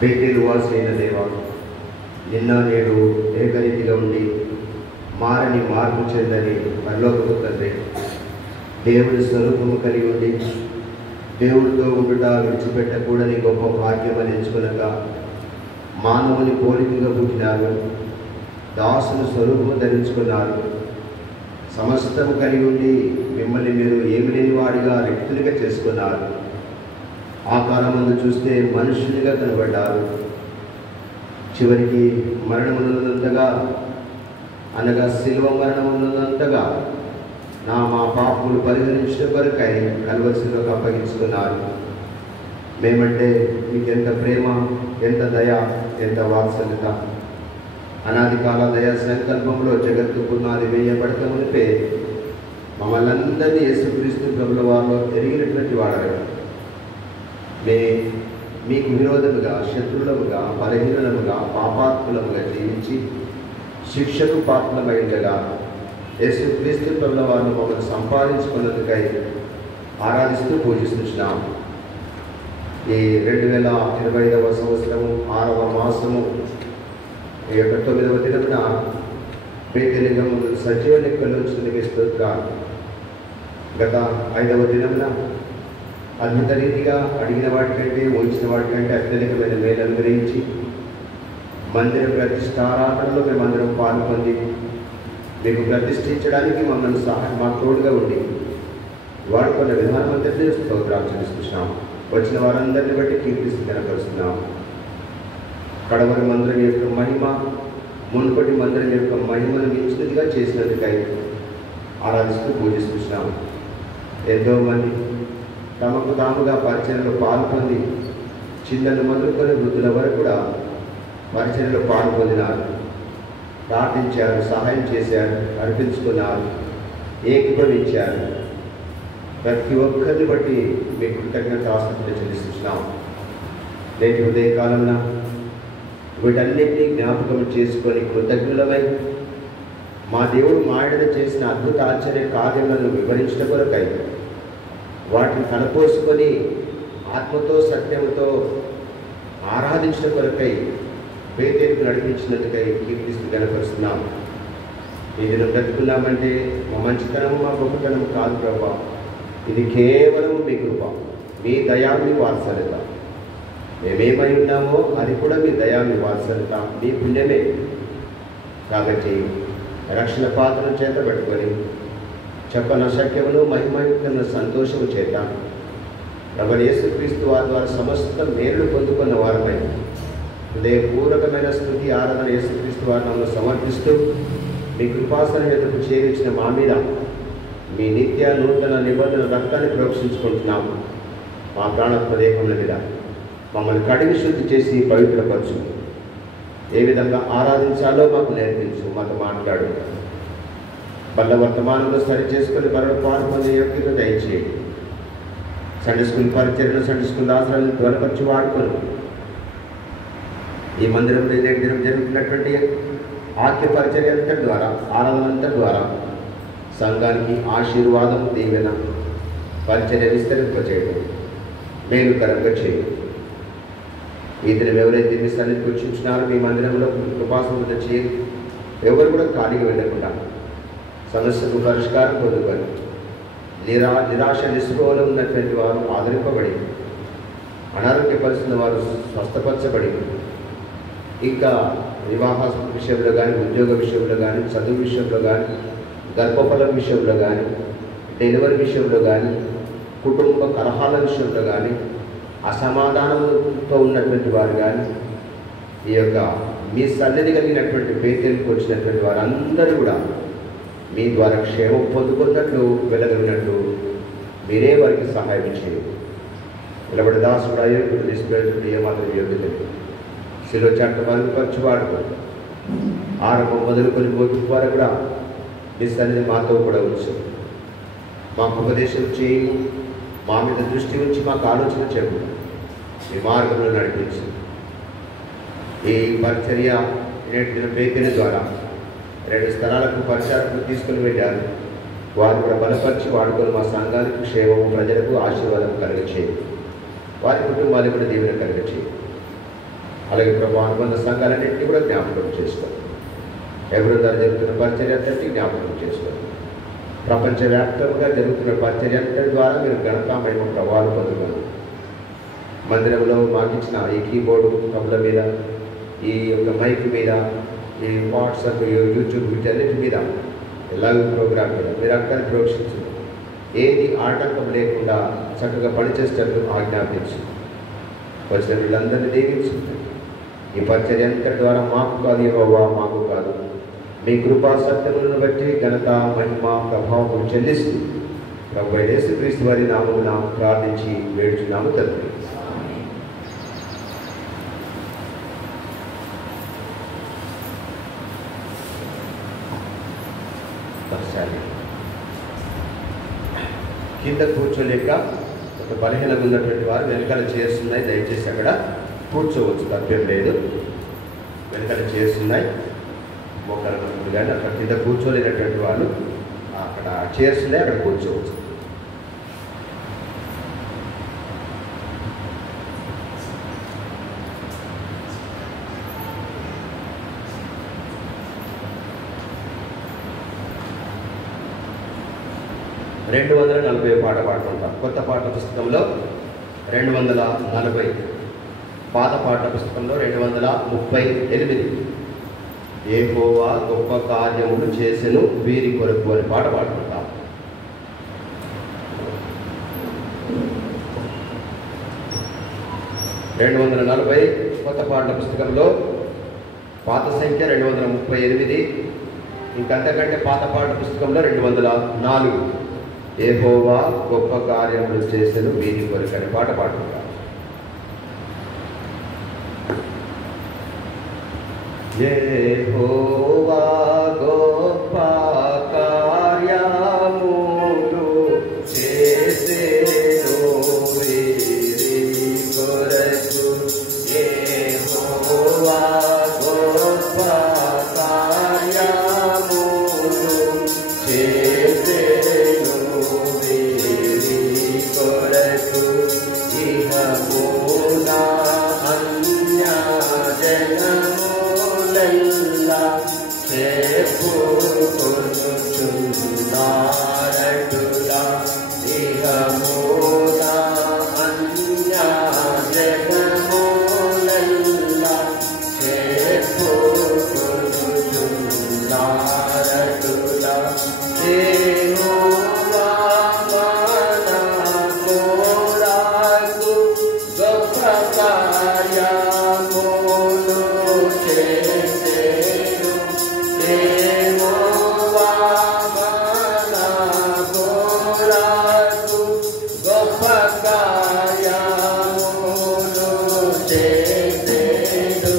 బేతేలు వాసైన దేవా, నిన్న నేడు ఏకరీతిగా ఉండి మారని మార్పు చెందని పరలోకపు తండ్రి, దేవుడి స్వరూపము కలిగి ఉండి దేవుడితో ఉండుట విడిచిపెట్టకూడని గొప్ప భాగ్యమని ఎంచుకునగా మానవుని పోలికగా పుట్టినారు, దాసుని స్వరూపము ధరించుకున్నారు. సమస్తము కలిగి ఉండి మిమ్మల్ని మీరు ఏమి లేని వాడిగా రిక్తునిగా చేసుకున్నారు. ఆకారమందు చూస్తే మనుషునిగా కనబడ్డారు. చివరికి మరణమునంతగా అనగా శిలువ మరణమునంతగా మా పాపములు పరిహరించిన కొరకై కల్వరిశిలువకు అప్పగించుకున్నారు. మేమంటే మీకు ఎంత ప్రేమ, ఎంత దయ, ఎంత వాత్సల్యత! అనాది కాల దయా సంకల్పంలో జగత్తు పునాది వేయబడక మునిపే మమ్మల్ని అందరినీ యేసుక్రీస్తు ప్రభుల వారిలో ఎరిగినటువంటి వాడారు. మీకు విరోధముగా, శత్రువులముగా, బలహీనముగా, పాపాత్ములముగా జీవించి శిక్షకు పాత్రమైండగా యేసుక్రీస్తు ప్రభుల వారిని మమ్మల్ని సంపాదించుకున్నందుకై ఆరాధిస్తూ పూజిస్తున్నాం. ఈ 2025వ సంవత్సరము 6వ మాసము 9వ దినమున బేతేలుగా సజీవ లెక్కల నుంచి స్తోత్రాలు. గత 5వ దినమున అద్భుత రీతిగా అడిగిన వాటికంటే, ఊహించిన వాటికంటే అత్యధికమైన మేలు అనుగ్రహించి మందిర ప్రతిష్టారాధనలో మేమందరం పాల్పొంది మీకు ప్రతిష్ఠించడానికి మమ్మల్ని మా తోడుగా ఉండి వాడుకున్న విధానం అంతటి స్తోత్రాలు చెల్లిస్తున్నాం. వచ్చిన వారందరిని బట్టి కీర్తిస్తూ కనపరుస్తున్నాం. కడవరి మందిరం యొక్క మహిమ మునుపటి మందిరం యొక్క మహిమను మించినదిగా చేసినందుకై ఆరాధిస్తూ పూజిస్తున్నాం. ఎంతోమంది తమకు తాముగా పరిచర్యలో పాల్పొంది చిన్నలు మొదలుకొని వృద్ధుల వరకు కూడా పరిచర్యలో పాల్పొందినారు, ప్రార్థించారు, సహాయం చేశారు, అర్పించుకున్నారు, ఏకీభవించారు. ప్రతి ఒక్కరిని బట్టి మీ కృతజ్ఞత ఆస్తులు చెల్లిస్తున్నాం. నేటి ఉదయకాలంలో వీటన్నిటినీ జ్ఞాపకం చేసుకొని కృతజ్ఞులమై మా దేవుడు మాయడ చేసిన అద్భుత ఆశ్చర్య కార్యములను వివరించిన కొరకై వాటిని కనపోసుకొని ఆత్మతో సత్యముతో ఆరాధించిన కొరకై బేతేలుకు నడిపించినందుకై కీర్తిస్తూ కనపరుస్తున్నాం. ఈ దినం బ్రతుకున్నామంటే మా మంచితనం, మా గొప్పతనం కాదు ప్రభా. ఇది కేవలం మీ కృప, మీ దయా, మీ వాత్సల్యత. మేమేమై ఉన్నామో అది కూడా మీ దయా, మీ వాత్సల్యత, మీ పుణ్యమే. కాబట్టి రక్షణ పాత్రను చేత పట్టుకొని చెప్పన శక్యమును మహిమయుక్తమైన సంతోషము చేత ప్రభు యేసుక్రీస్తు వారి ద్వారా సమస్త మేలు పొందుకున్న వారమై హృదయపూర్వకమైన స్తుతి ఆరాధన యేసుక్రీస్తు వారిని సమర్పిస్తూ మీ కృపాసన ఎదుకు చేరించిన మా మీద మీ నిత్య నూతన నిబంధన రక్తాన్ని ప్రోక్షించుకుంటున్నాము. మా ప్రాణత్వ దేహముల మీద మమ్మల్ని కడిగి శుద్ధి చేసి పవిత్రపరచు. ఏ విధంగా ఆరాధించాలో మాకు నేర్పించు, మాతో మాట్లాడు. బల్ల వర్తమానంలో సరి చేసుకుని పరపాటు పొందే యోగ్యత దయచేయండి. సండే స్కూల్ పరిచర్యను, సండే స్కూల్ ఆశ్రయాలను త్వరపరిచి వాడుకొని ఈ మందిరంలో నేటి దినం జరుగుతున్నటువంటి ఆత్మ పరిచర్య అంతటి ద్వారా, ఆరాధన అంతటి ద్వారా సంఘానికి ఆశీర్వాదం, దీవెన, పరిచర్య విస్తరింపచేయడం, మేలుకరంగా చేయడం. ఈ దినం ఎవరైతే మీ సన్నిధికి వచ్చించినారో మీ మందిరంలో కృపాసనం చేయండి. ఎవరు కూడా ఖాళీగా వెళ్ళకుండా సమస్యకు పరిష్కారం పొందుకొని నిరాశ నిస్పృహలో ఉన్నటువంటి వారు ఆదరింపబడి, అనారోగ్య పరిస్థితుల వారు స్వస్థపరచబడి, ఇంకా వివాహ విషయంలో కానీ, ఉద్యోగ విషయంలో కానీ, చదువు విషయంలో కానీ, గర్భఫలం విషయంలో కానీ, డెలివరీ విషయంలో కానీ, కుటుంబ కలహాల విషయంలో కానీ, అసమాధానంతో ఉన్నటువంటి వారు కానీ, ఈ యొక్క మీ సన్నిధి కలిగినటువంటి బేతేలుకు వచ్చినటువంటి వారందరూ కూడా మీ ద్వారా క్షేమం పొందుకున్నట్లు, వెళ్ళగలిగినట్లు మీరే వారికి సహాయం చేయండి. నిలబడి దాసుడు అయోగ్యుడు, నిష్ప్రయోజకుడు, ఏమాత్రం యోగ్యత శిలో చట్ట మరుగుపరచు వాడుకోండి. ఆరంభం మొదలుకొని పోతు వరకు కూడా మీ సన్నిధి మాతో కూడా ఉంచు. మాకు ఉపదేశం చేయము, మా మీద దృష్టి ఉంచి మాకు ఆలోచన చెప్పు, మీ మార్గంలో నడిపించు. ఈ పరిచర్య నేటి దిన బేతేలు ద్వారా 2 స్థలాలకు పరిచారకులు తీసుకుని వెళ్ళారు. వారు కూడా బలపరిచి వాడుకొని మా సంఘానికి క్షేమము, ప్రజలకు ఆశీర్వాదం కలిగచేయండి. వారి కుటుంబాలకు కూడా దీవెన కలిగచేయండి. అలాగే ప్రభు అనుబంధ సంఘాలన్నింటినీ కూడా జ్ఞాపకం చేసుకోండి. ఎవరుందా జరుగుతున్న పరిచర్య అంతటి జ్ఞాపకం చేసుకోండి. ప్రపంచవ్యాప్తంగా జరుగుతున్న పరిచర్య అంతటి ద్వారా మీరు ఘనత మహిమ ప్రభావాలు పొందుతున్నారు. మందిరంలో మాకు ఇచ్చిన ఈ కీబోర్డు కబుల మీద, ఈ యొక్క మైక్ మీద, ఈ వాట్సాప్, యూట్యూబ్ వీటన్నిటి మీద, లైవ్ ప్రోగ్రామ్ మీద మీరు అక్కడ ప్రోక్షించండి. ఏది ఆటంకం లేకుండా చక్కగా పనిచేసేటట్టు ఆజ్ఞాపించి వచ్చిన వీళ్ళందరినీ దీవించండి. ఈ పరిచర్య అంతటి ద్వారా మాకు కాదు, యెహోవా మాకు కాదు, మీ కృపా సత్యములను బట్టి ఘనత మహిమ ప్రభావం చెల్లిస్తూ ప్రభువైన యేసుక్రీస్తు వారి నామమున ప్రార్థించి వేడుచున్నాము తండ్రి. కింద కూర్చోలేక ఒక బలహీనంగా ఉన్నటువంటి వారు వెనకాల చేస్తున్నాయి, దయచేసి అక్కడ కూర్చోవచ్చు, తప్పేం లేదు. వెనకాల చేస్తున్నాయి మోకాలు కానీ అక్కడ కింద కూర్చోలేనటువంటి వాళ్ళు అక్కడ చేస్తున్నాయి, అక్కడ కూర్చోవచ్చు. రెండు 240 పాట పాడుకుంటాం. కొత్త పాట పుస్తకంలో 240, పాత పాట పుస్తకంలో 238. యెహోవా గొప్ప కార్యములు చేసెను వీరి కొరకు అని పాట పాడుకుంటాం. కొత్త పాట పుస్తకంలో పాత సంఖ్య 238, ఇంకంతకంటే పాత పాట పుస్తకంలో 204. యెహోవా గొప్ప కార్యములు చేసెను వీరి కొరకు అని పాట పాడుకుంటాం. యెహోవా గొప్ప కార్యములు చేసెను వీరి కొరకు. యెహోవా గొప్ప కార్యములు చేసెను వీరి కొరకు. ఇహమునా అన్యజనములెల్లా చెప్పుకొనుచున్నారటులా. ఇహమునా అన్యజనములెల్లా చెప్పుకొనుచున్నారటులా. యెహోవా మన కొరకు గొప్ప కార్యములు చేసెను. యెహోవా మన కొరకు గొప్ప కార్యములు చేసెను.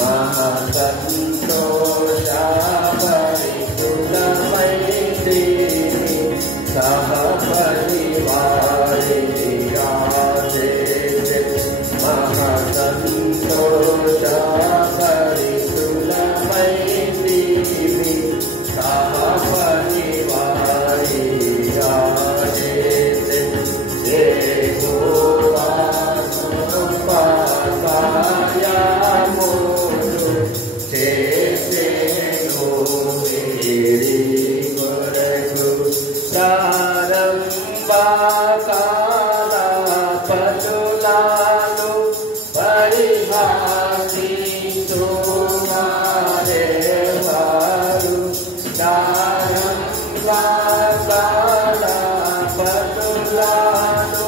మహాసంతోషభరితులమైంది సహపరివారిగా చేసెను. మహాసంతోషభరితులమైంది సహపరివారిగా చేసెను. యెహోవా గొప్ప కార్యములు చేసెను వీరి కొరకు. ప్రారంభకాల పనులను పరిహాసిస్తువారెవరు. ప్రారంభకాల పనులను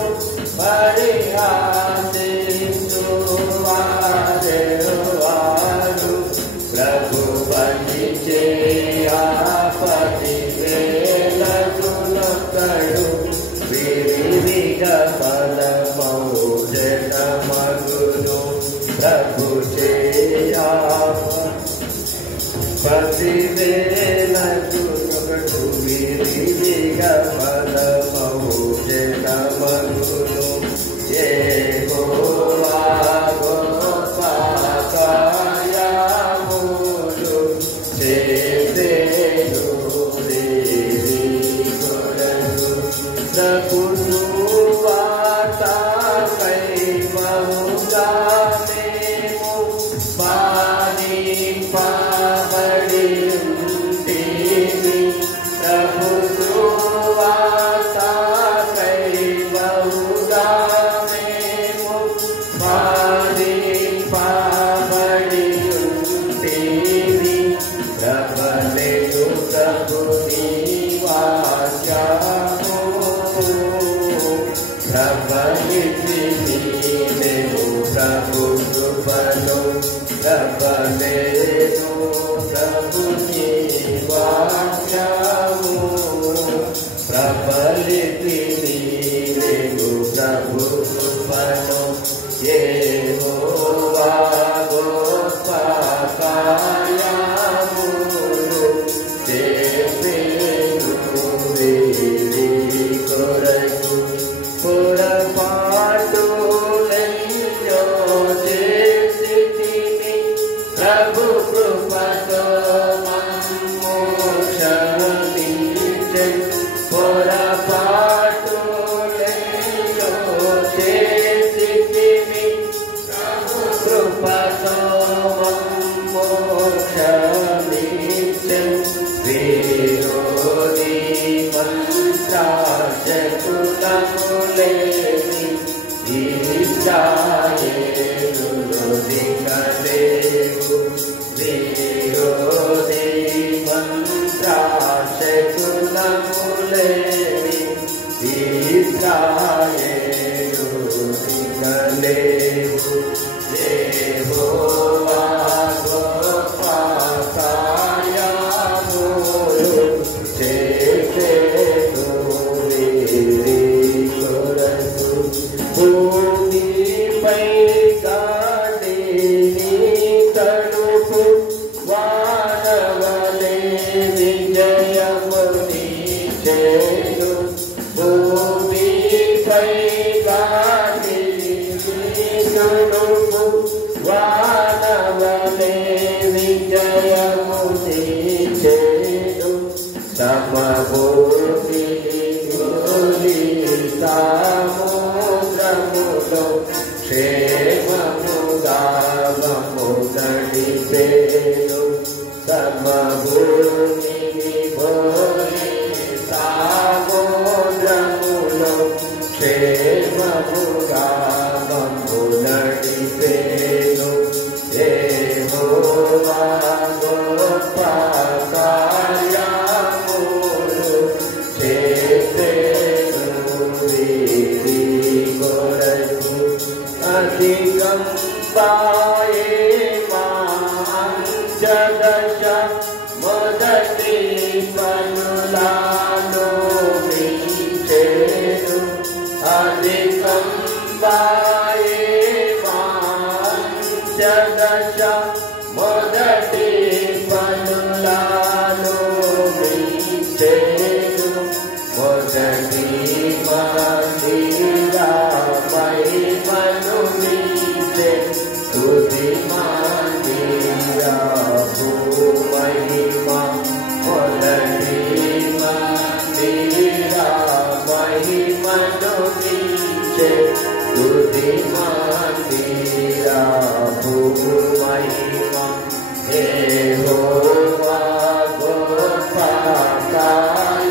పరిహాసిస్తువారెవరు. ప్రభు పని చేయపతి వేలకులొక్కడు. వివిధ ఫలమౌజనమగును. ప్రభు చేయపతి వేలకులొక్కడు. వివిధ ఫలమౌజనమగును. యెహోవా గొప్ప కార్యములు చేసెను వీరి కొరకు. ప్రభువు వార్తకై బహుగా మేము పాదింపబడి ఉంటేవి ప్రబలెను ప్రభు నీ వాక్యము ప్రబలితి నీవెను ప్రభు కృపను ప్రబలెను ప్రభు నీ వాక్యము ప్రబలితి నీవెను ప్రభు కృపను యెహోవా గొప్ప కార్యములు చేసెను వీరి కొరకు పొరపాటులెన్నో చేసితిని ప్రభు కృపతో మమ్ము క్షమించెను పొరపాటులెన్నో చేసితిని ప్రభు కృపతో మమ్ము క్షమించెను విరోధి మంత్రాశకులములేని ఇశ్రాయేలును దిగలేవు విరోధి మంత్రాశకులములేని ఇశ్రాయేలును దిగలేవు యెహోవా గొప్ప కార్యములు చేసెను వీరి కొరకు భూమిపై గాలిని తడుపు వానవలె విజయమునిచ్చెను భూమిపై గాలిని తడుపు వానవలె విజయమునిచ్చెను సమభూమి గోలి సముద్రములో క్షేమముగా మమ్ము నడిపెను సమభూమి గోలి సముద్రములో క్షేమముగా మమ్ము నడిపెను యెహోవా గొప్ప కార్యములు చేసెను వీరి కొరకు అధికం పాయే మాంచదశ మొదటి పనులను మించెను అధికం పాయే మాంచదశ మొదటి పనులను మించెను మొదటి మందిర మహిమను మించె తుది మందిర భూమహిమ మొదటి మందిర మహిమను మించె తుది మందిర భూమహిమ యెహోవా గొప్ప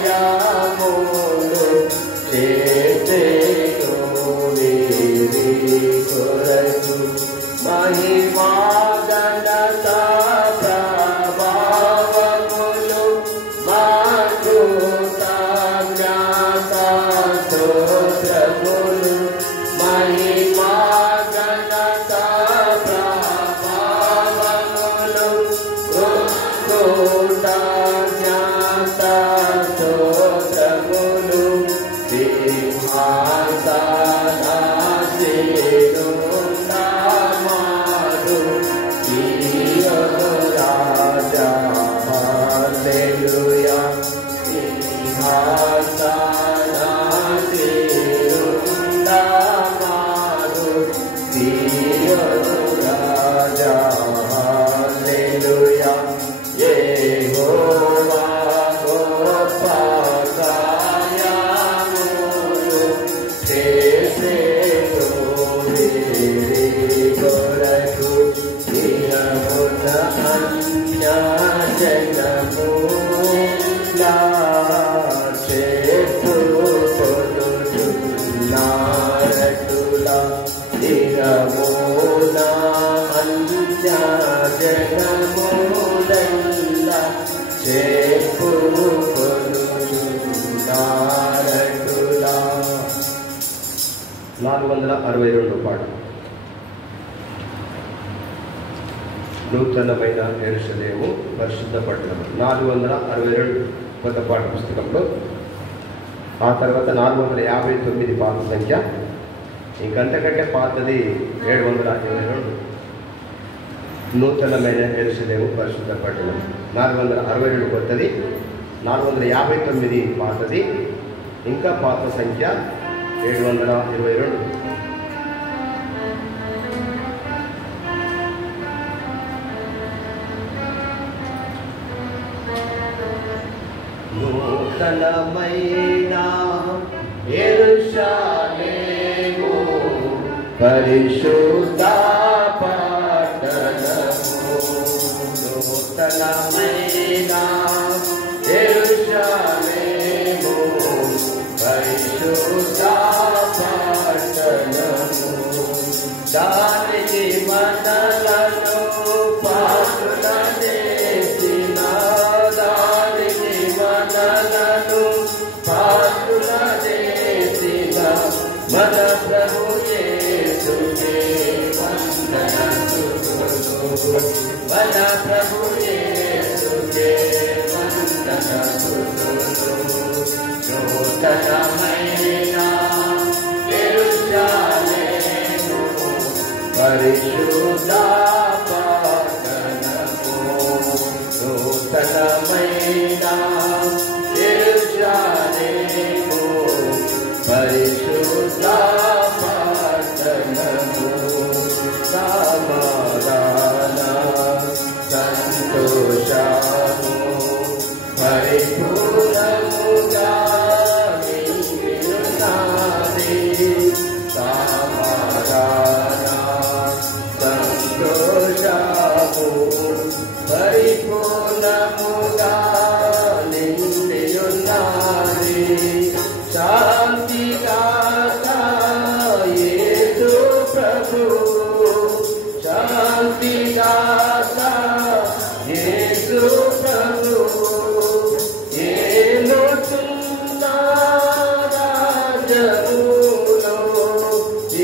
కార్యములు చేసెను వీరి కొరకు మహిమా ఘనత ప్రభావములు మాతృత జ్ఞాత స్తోత్రములు మహిమా ఘనత ప్రభావములు మాతృత జ్ఞాత స్తోత్రములు సింహాసనాసీనుండమాడు రాజా హల్లెలూయా సింహాసనాసీనుండమాడు రాజా హల్లెలూయా యెహోవా గొప్ప కార్యములు చేసెను వీరి కొరకు దినమున అన్యజనములా చేసుకొనుచున్నారటులా దినమున జనములందా చేపుకొనుచున్నారటులా. 462 పాట. నూతనమైన యెరూషలేము పరిశుద్ధ పట్టణం. 462 కొత్త పాట పుస్తకంలో. ఆ తర్వాత 459 పాత సంఖ్య. ఇంకంతకంటే పాతది 722. నూతనమైన యెరూషలేము పరిశుద్ధ పట్టణం. 462 కొత్తది, 459 పాతది, ఇంకా పాత సంఖ్య 722. నూతనమైన యెరూషలేము పరిశుద్ధ పట్టణము. నూతనమైన యెరూషలేము పరిశుద్ధ పట్టణము. దానికి మనలను పాత్రుల చేసిన, దానికి మనలను పాత్రుల చేసిన మన ప్రభు యేసుకే వందనములు. మన ప్రభు యేసుకే వందనములు. నూతనమైన యెరూషలేము పరిశుద్ధ పట్టణము. నూతనమైన యెరూషలేము పరిశుద్ధ పట్టణము. సమాధాన సంతోషము పరిపూర్ణముగా నిండియున్నది. సమాధాన సంతోషము పరిపూర్ణముగా నిండియున్నది. శాంతిదాత యేసు ప్రభు, శాంతిదాత యేసు ప్రభు, ఏలుతున్న రాజ్యములో,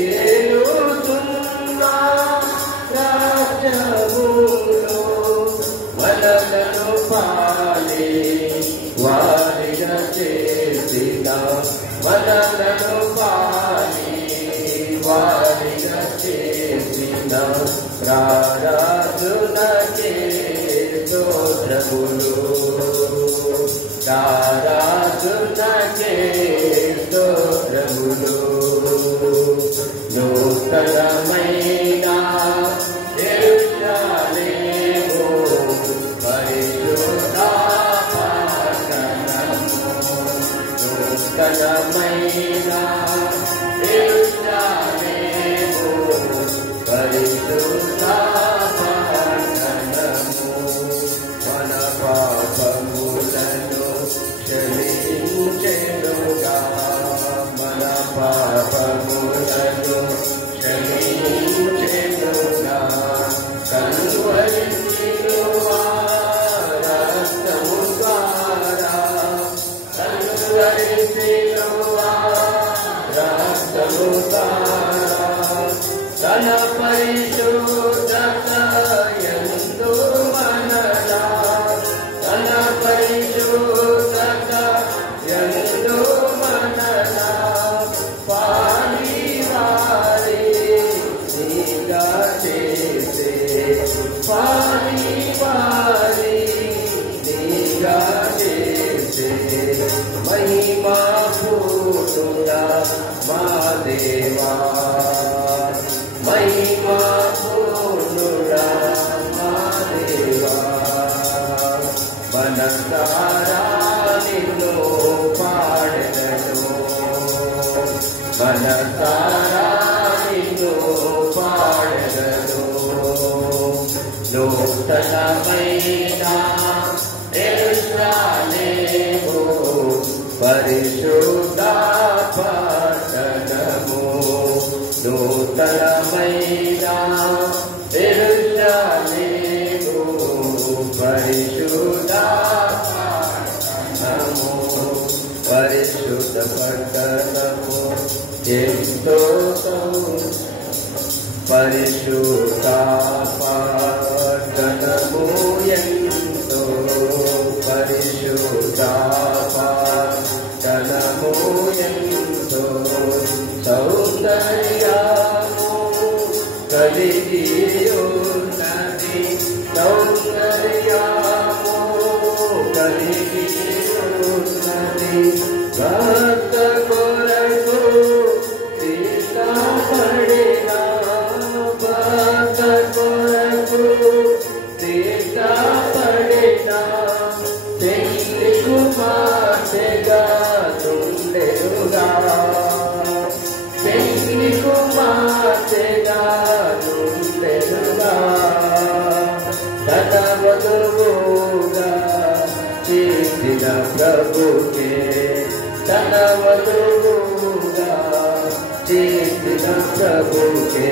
ఏలుతున్న రాజ్యములో మనలను పాలి వారిగా చేసిన, మనలను పాలి వారిగా చేసిన రారాజునకే స్తోత్రములు. రారాజునకే స్తోత్రములు. నూతనమైన యెరూషలేము పరిశుద్ధ పట్టణము. నూతనమైన యెరూషలేము పరిశుద్ధ పట్టణము. మన పాపములను క్షమించెనుగా, మన పాపములను క్షమించెనుగా. కలువరి శిలువ రక్తము ద్వారా, కలువరి శిలువ రక్తము ద్వారా తన పరిశుద్ధత యందు మనలా, తన పరిశుద్ధత యందు మనలా పాలివారి నీగా చేసే, పాలివారి నీగా చేసే మహిమా పూర్ణుడా మా దేవా. మహిమా పూర్ణుడా మా దేవా. మనసారా నిన్ను పాడెదను, మనసారా నిన్ను పాడెదను. నూతనమైన యెరూషలేము పరిశుద్ధ పట్టణము. నూతనమైన యెరూషలేము స్తోత్రం పరిశుద్ధాత్మా ఘనము ఎంతో పరిశుద్ధాత్మా ఘనము ఎంతో సౌందర్యము కలిగి ఉన్నది సౌందర్యము కలిగి ఉన్నది భక్త కొరకు తీర్చబడిన భక్త కొరకు తీర్చబడిన పెళ్లి కుమార్తెగా నుండెనుగా పెళ్లి కుమార్తెగా నుండెనుగా తన వధువుగా చేసిన ప్రభుకే తన వధువుగా చేసిన ప్రభుకే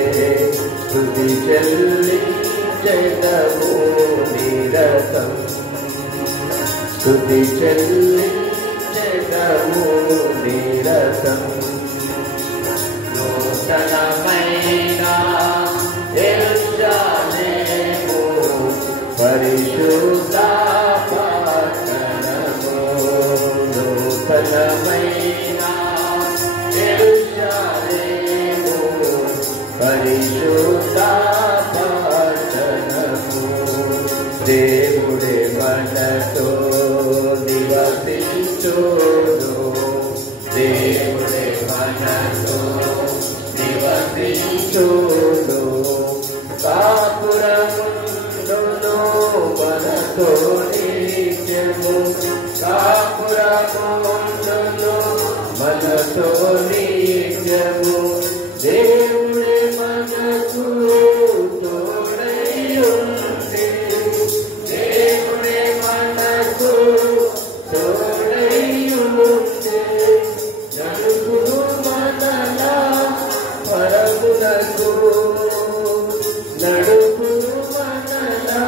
స్తుతి చెల్లించెదము నిరతం స్తుతి చెల్లించెదము నిరతం నూతనమైన యెరూషలేము పరిశుద్ధ పట్టణము నూతనమైన యెరూషలేము పరిశుద్ధ పట్టణము దేవుడే మనతో నివసించును దేవుడే మనతో నివసించును కాపురముండును మనతో నిత్యము కాపురముండును మనతో నిత్యము దేవుడే మనకు తోడై ఉండి దేవుడే మనకు తోడై ఉండి నడుపును మనలా పరములకు నడుపును మనలా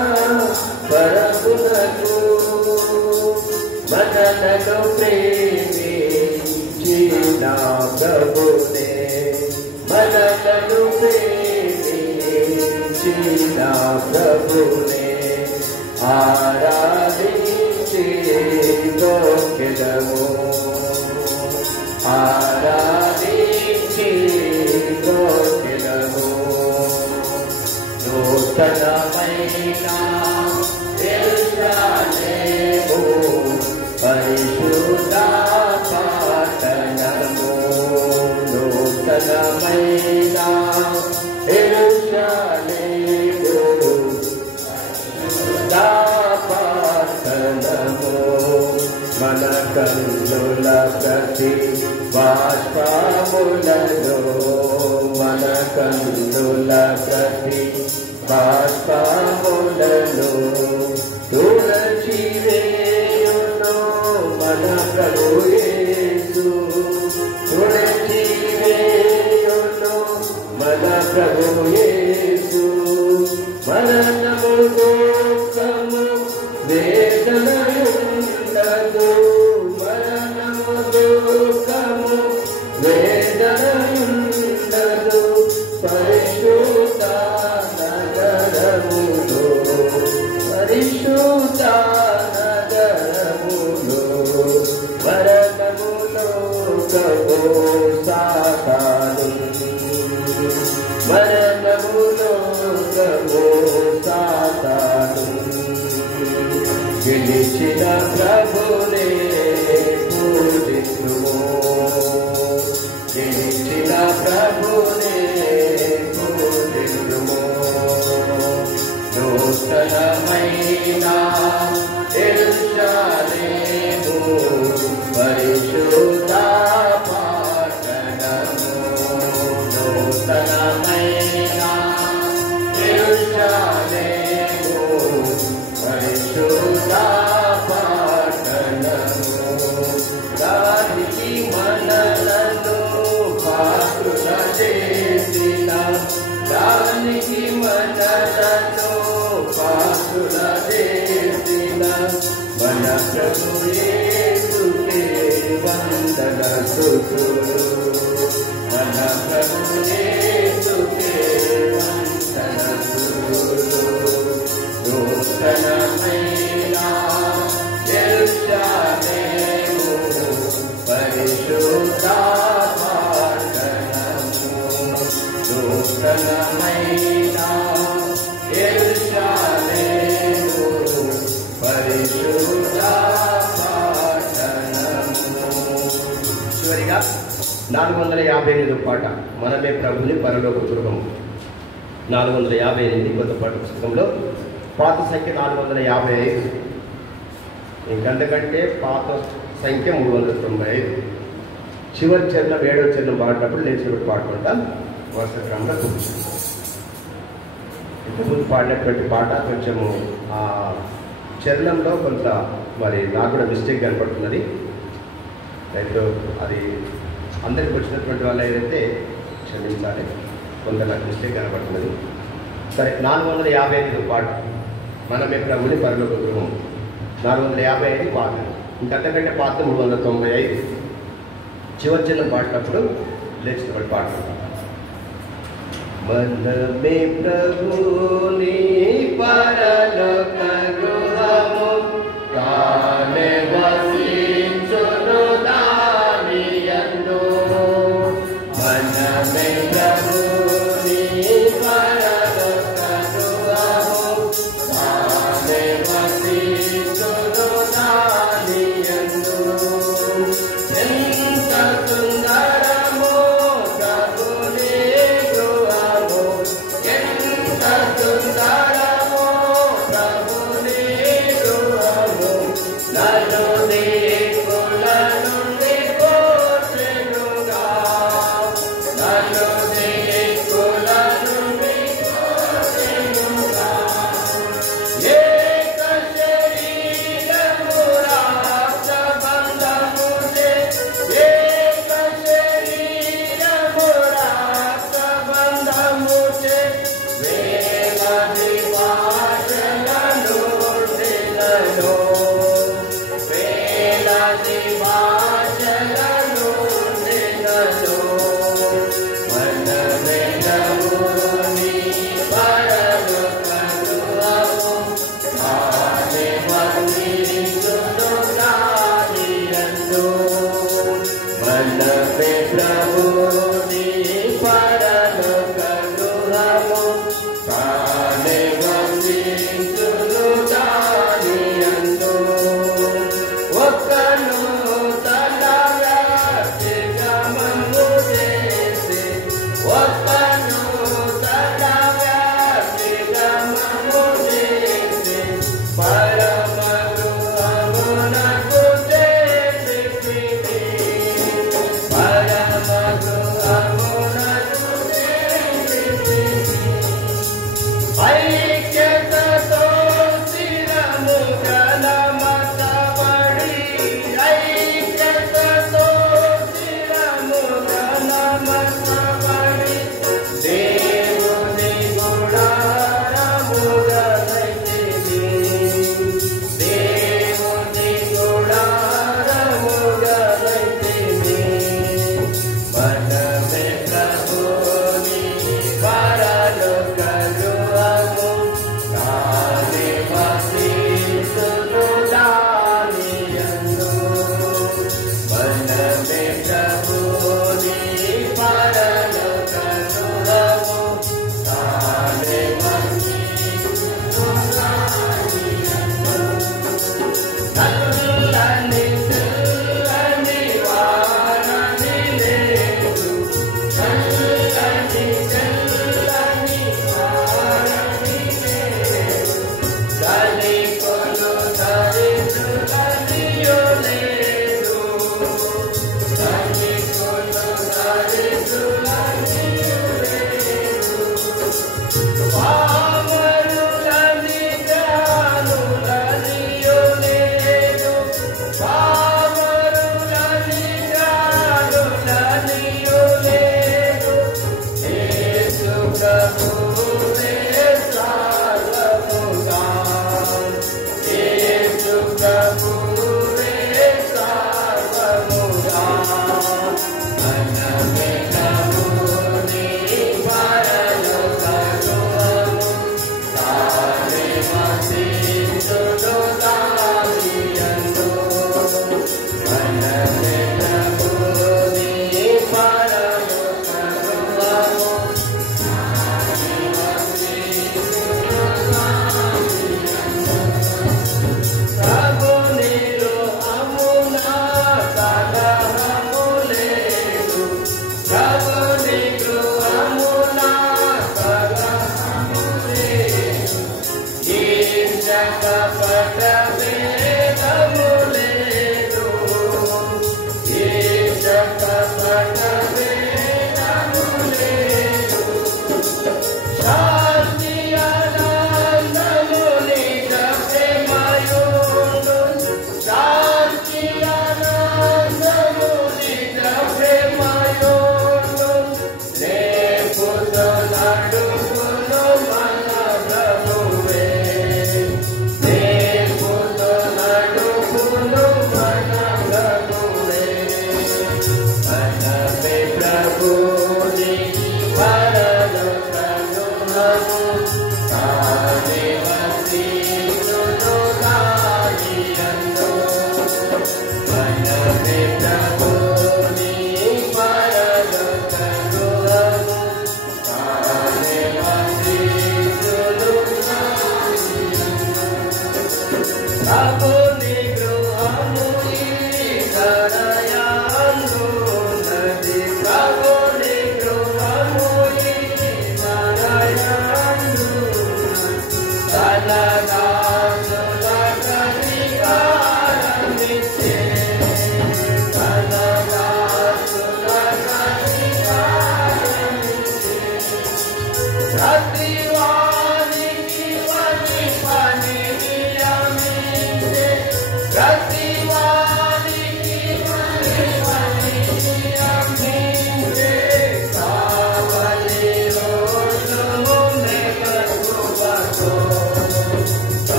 పరములకు మనలను ప్రేమించిన ప్రభునే మనలను ప్రేమించిన ప్రభునే ఆరాధించి గోకెదము ఆరాధించి గోకెదము నూతనమైన యెరూషలేము పరిశుద్ధ పట్టణము నూతనమైన యెరూషలేము పరిశుద్ధ పట్టణము మన కన్నుల ప్రతి బాష్పములలో మన కన్నుల ప్రతి బాష్పములలో తులసివేయును మన ప్రభు యేసు తులసివేయును మన ప్రభు యేసు మరణము దుఃఖము వేదనయుండదు మరణము దుఃఖము వేదనయుండదు పరిశుద్ధ నగరములో పరిశుద్ధ నగరములో మరణములో కబో సాతాను మరణములో కబో సాతాను గెలిచిన ప్రభునే పూజిస్తుము గెలిచిన ప్రభునే పూజిస్తుము నూతనమైన యెరూషలేము పరిశుద్ధ పట్టణము నూతనమైన యెరూషలేము పరిశుద్ధ పట్టణము దానికి మనలను పాత్రుల చేసిన దానికి మనలను పాత్రుల చేసిన మన ప్రభు యేసుకే వందన స్తుతులు మన ప్రభు యేసుకే వందన స్తుతులు నూతనమైన యెరూషలేము పరిశుద్ధ పట్టణము నూతనమైన యెరూషలేము పరిశుద్ధ పట్టణము. చివరిగా 458 పాట మనమే ప్రభుని పరలోక దుర్గము. 458 కొత్త పాట పుస్తకంలో పాత సంఖ్య 455, ఇంకంతకంటే పాత సంఖ్య 395. చివరి చరణం 7వ చరణం పాడినప్పుడు లేచినప్పుడు పాడుకుంటాం వరుస క్రమంలో కూర్చుంటాం. ఇంతకుముందు పాడినటువంటి పాట కొంచెము ఆ చరణంలో కొంత మరి నాకు కూడా మిస్టేక్ కనపడుతున్నది. అయితే అది అందరికి వచ్చినటువంటి వాళ్ళు ఏదైతే క్షమించాలి, కొంత నాకు మిస్టేక్ కనపడుతున్నది. సరే, 455 పాట మనమే ప్రభుని పరలోక గృహం. 455 పాట, ఇంకంతకంటే పాత 395. చివరి చిన్న పాడినప్పుడు లేచినప్పుడు పాట మనమే ప్రభుని పరలోక గృహము తానే వసించును దానియందు. మనమే ప్రభుని పరలోక గృహము తానే వసించును దానియందు. ఎంత సుందరమో ప్రభుని గృహము, ఎంత సుందర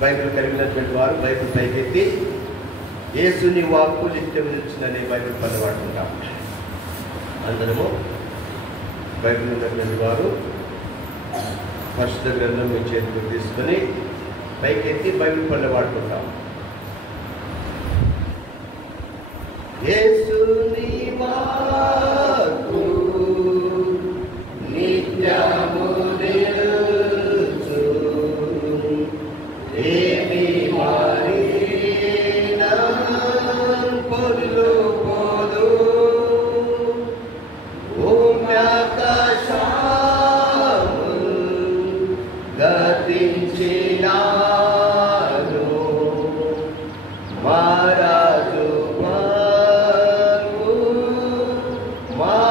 బైబిల్ కలిగినటువంటి వారు బైబిల్ పైకెత్తి యేసుని వాక్కు నిత్యం నిలిచిందనే బైబిల్ పదం వాడుకుంటాం. అందరము బైబిల్ కలిగినటువంటి వారు పరిశుద్ధ గ్రంథం మీ చేతికి తీసుకొని పైకెత్తి బైబిల్ పనులు వాడుకుంటాం. యేసుని వాక్కు నిత్యము నిలుచు, ఏమి మారినా పొర్లు పోదు, భూమ్యాకాశములు గతించినాను, మారాజు వాక్కు మారాదు.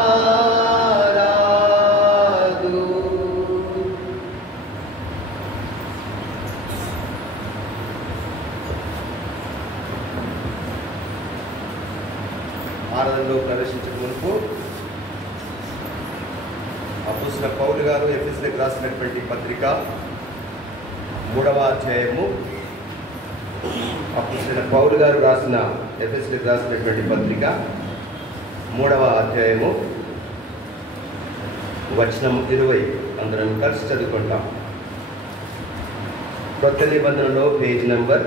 ఆరాధనలో ప్రవేశించక మునుపు అపోస్తలుడైన పౌలు గారు ఎఫెసీయులకు రాసినటువంటి పత్రిక 3వ అధ్యాయము, అపోస్తలుడైన పౌలు గారు రాసిన ఎఫెసీయులకు రాసినటువంటి పత్రిక 3వ అధ్యాయము వచనం 20 అందరం కలిసి చదువుకుంటాం. కొత్త నిబంధనలో పేజ్ నంబర్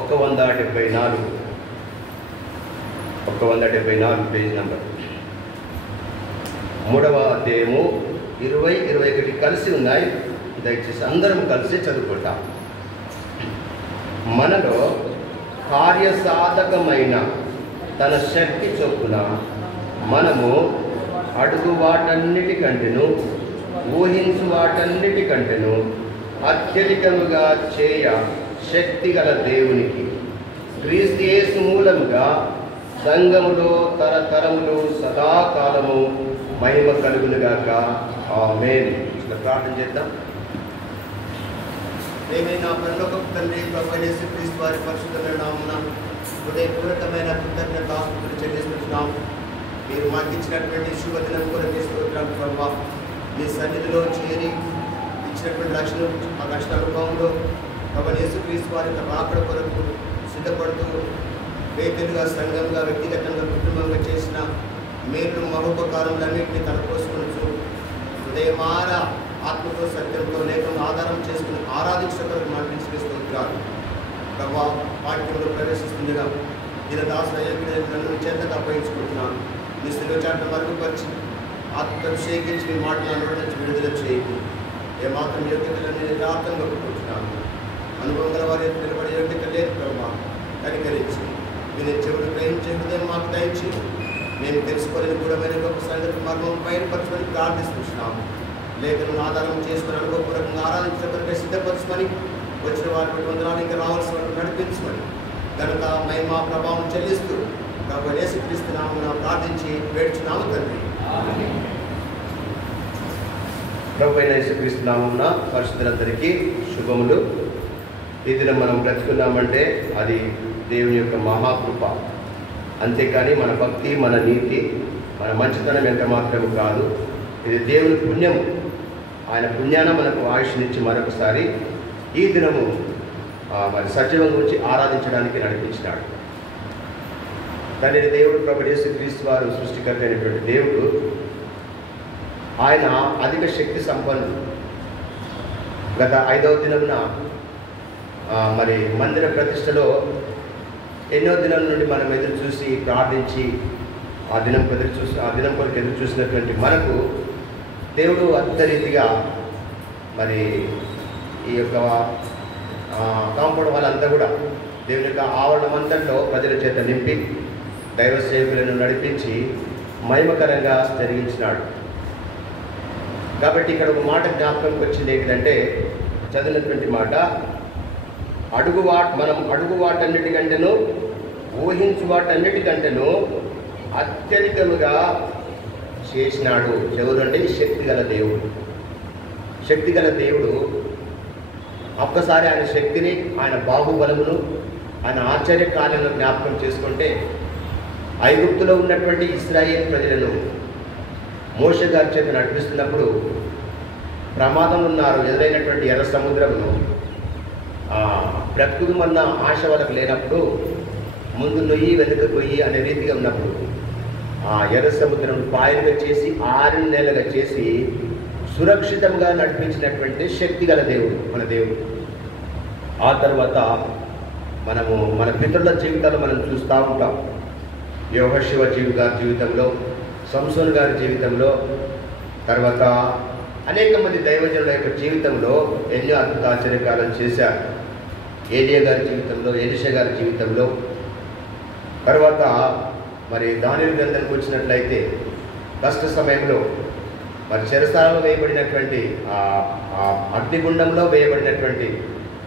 174 పేజ్ నంబర్ 3వ అధ్యాయము 20, 21 కలిసి ఉన్నాయి. దయచేసి అందరం కలిసి చదువుకుంటాం. మనలో కార్యసాధకమైన తన శక్తి చొప్పున మనము అడుగు వాటన్నిటికంటేను ఊహించు వాటన్నిటికంటేను అత్యధికముగా చేయ శక్తి గల దేవునికి క్రీస్తు యేసు మూలముగా సంఘములో తరతరములు సదాకాలము మహిమ కలుగునుగాక. ఆమేన్. ప్రార్థన చేద్దాం. ఏమైనా పరలోకపు తండ్రి ప్రభువైన యేసుక్రీస్తు వారి పరిశుద్ధమైన నామమున హృదయపూర్వకమైన కృతజ్ఞతాస్తుతులు చెల్లిస్తున్నాం. మీరు మాకు ఇచ్చినటువంటి శుభదినం కొరకు స్తోత్రం ప్రభువా. మీ సన్నిధిలో చేరి ఇచ్చినటువంటి రక్షణ అనుభవంలో ప్రభువైన యేసుక్రీస్తు వారి రాకడ కొరకు సిద్ధపడుతూ వేదికగా సంఘంగా వ్యక్తిగతంగా కుటుంబంగా చేసిన మేలు మహోపకారములన్నింటినీ తలపోసుకొనుచు హృదయమార ఆత్మతో సత్యంతో లేఖను ఆధారం చేసుకుని ఆరాధించడానికి నడిపించే స్తోత్రాలు ప్రభా. వాక్యంలో ప్రవేశిస్తుండగా దినదాసుల నన్ను చేతగా అప్పగించుకుంటున్నాను. మీ స్థితిలో చాట్ను మరుగుపరిచి ఆత్మతో సేకరించి మీ మాటలు అనుభవం నుంచి విడుదల చేయండి. ఏమాత్రం యోగ్యతలను యథార్థంగా ఒప్పుకుంటున్నాను. అనుభవం గల వారి నిలబడే యోగ్యత లేదు ప్రభా. కనికరించి మీరు చెవులు గ్రహించే హృదయం మాకు దయచేయండి. మేము తెలుసుకోలేని గూఢమైన గొప్ప సంగతి మర్మం బయలుపరచమని ప్రార్థిస్తున్నాము. లేఖను ఆధారం చేసుకుని అనుభవపూర్వకంగా ఆరాధించడానికి సిద్ధపరచమని వచ్చిన వారి వందనాలు ఇంకా రావాల్సిన వాటిని నడిపించమని కనుక మహిమ ప్రభావం చెల్లిస్తూ ప్రభువైన యేసుక్రీస్తు నామమున ప్రార్థించి వేడుచున్నాము తండ్రి. ప్రభువైన యేసుక్రీస్తు నామమున పరిశుద్ధులందరికీ శుభములు. ఈ దినం మనం బ్రతుకున్నామంటే అది దేవుని యొక్క మహాకృప. అంతేకాని మన భక్తి, మన నీతి, మన మంచితనం ఎంత మాత్రము కాదు. ఇది దేవుని పుణ్యము. ఆయన పుణ్యాన మనకు ఆయుష్నిచ్చి మరొకసారి ఈ దినము మరి సజీవం గురించి ఆరాధించడానికి నడిపించినాడు. తండ్రి దేవుడు ప్రభువైన యేసుక్రీస్తు వారు సృష్టికర్త అయినటువంటి దేవుడు. ఆయన అధిక శక్తి సంపన్నుడు. గత 5వ దినమున మరి మందిర ప్రతిష్టలో ఎన్నో దినాల నుండి మనం ఎదురు చూసి ప్రార్థించి ఆ దినం కొరకు ఎదురు చూసినటువంటి మనకు దేవుడు అర్థరీతిగా మరి ఈ యొక్క కాంపౌండ్ వాళ్ళంతా కూడా దేవుని యొక్క ఆవరణం అంతట్లో ప్రజల చేత నింపి దైవ సేవకులను నడిపించి మహిమకరంగా జరిగించినాడు. కాబట్టి ఇక్కడ ఒక మాట జ్ఞాపకంకి వచ్చింది ఏంటంటే చదివినటువంటి మాట, మనం అడుగు వాటన్నిటికంటేను ఊహించు వాటన్నిటికంటేను అత్యధికముగా చేసినాడు. ఎవరంటే శక్తిగల దేవుడు. శక్తిగల దేవుడు ఒక్కసారి ఆయన శక్తిని, ఆయన బాహుబలమును, ఆయన ఆశ్చర్య కార్యాలను జ్ఞాపకం చేసుకుంటే ఐగుప్తులో ఉన్నటువంటి ఇశ్రాయేలు ప్రజలను మోషే గారి చేత నడిపిస్తున్నప్పుడు ప్రమాదంలో ఉన్నారు. ఎదురైనటువంటి ఎర్ర సముద్రమును బ్రతుకుమన్న ఆశ వాళ్ళకు లేనప్పుడు ముందు నొయ్యి వెనుక పొయ్యి అనే రీతిగా ఉన్నప్పుడు ఆ ఎర్ర సముద్రం పాయలుగా చేసి 6 నెలలుగా చేసి సురక్షితంగా నడిపించినటువంటి శక్తి గల దేవుడు మన దేవుడు. ఆ తర్వాత మనము మన పితరుల జీవితాలు మనం చూస్తూ ఉంటాం. యెహోషువ గారి జీవితంలో, సంసోను గారి జీవితంలో, తర్వాత అనేక మంది దైవజనుల యొక్క జీవితంలో ఎన్నో అద్భుత ఆశ్చర్యకాలను చేశారు. ఏలియా గారి జీవితంలో, ఎలీషా గారి జీవితంలో, తర్వాత మరి దానియేలు గ్రంథానికి వచ్చినట్లయితే కష్ట సమయంలో మరి చెరసాలలో వేయబడినటువంటి అగ్నిగుండంలో వేయబడినటువంటి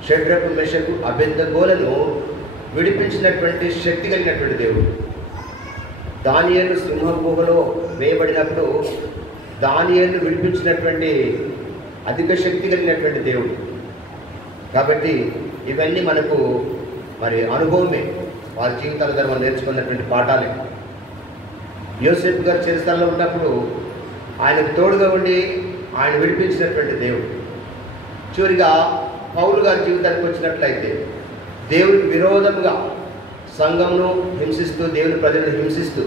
షడ్రకు, మెషకు, అబేద్నెగోలను విడిపించినటువంటి శక్తి కలిగినటువంటి దేవుడు. దానియేలు సింహ గుహలో వేయబడినప్పుడు దానియేలును విడిపించినటువంటి అధిక శక్తి కలిగినటువంటి దేవుడు. కాబట్టి ఇవన్నీ మనకు మరి అనుభవమే, వారి జీవితాల ద్వారా మనం నేర్చుకున్నటువంటి పాఠాలే. యోసేపు గారు చెరసాలలో ఉన్నప్పుడు ఆయనకు తోడుగా ఉండి ఆయన విడిపించినటువంటి దేవుడు. చివరిగా పౌలు గారి జీవితానికి వచ్చినట్లయితే దేవునికి విరోధంగా సంఘమును హింసిస్తూ, దేవుని ప్రజలను హింసిస్తూ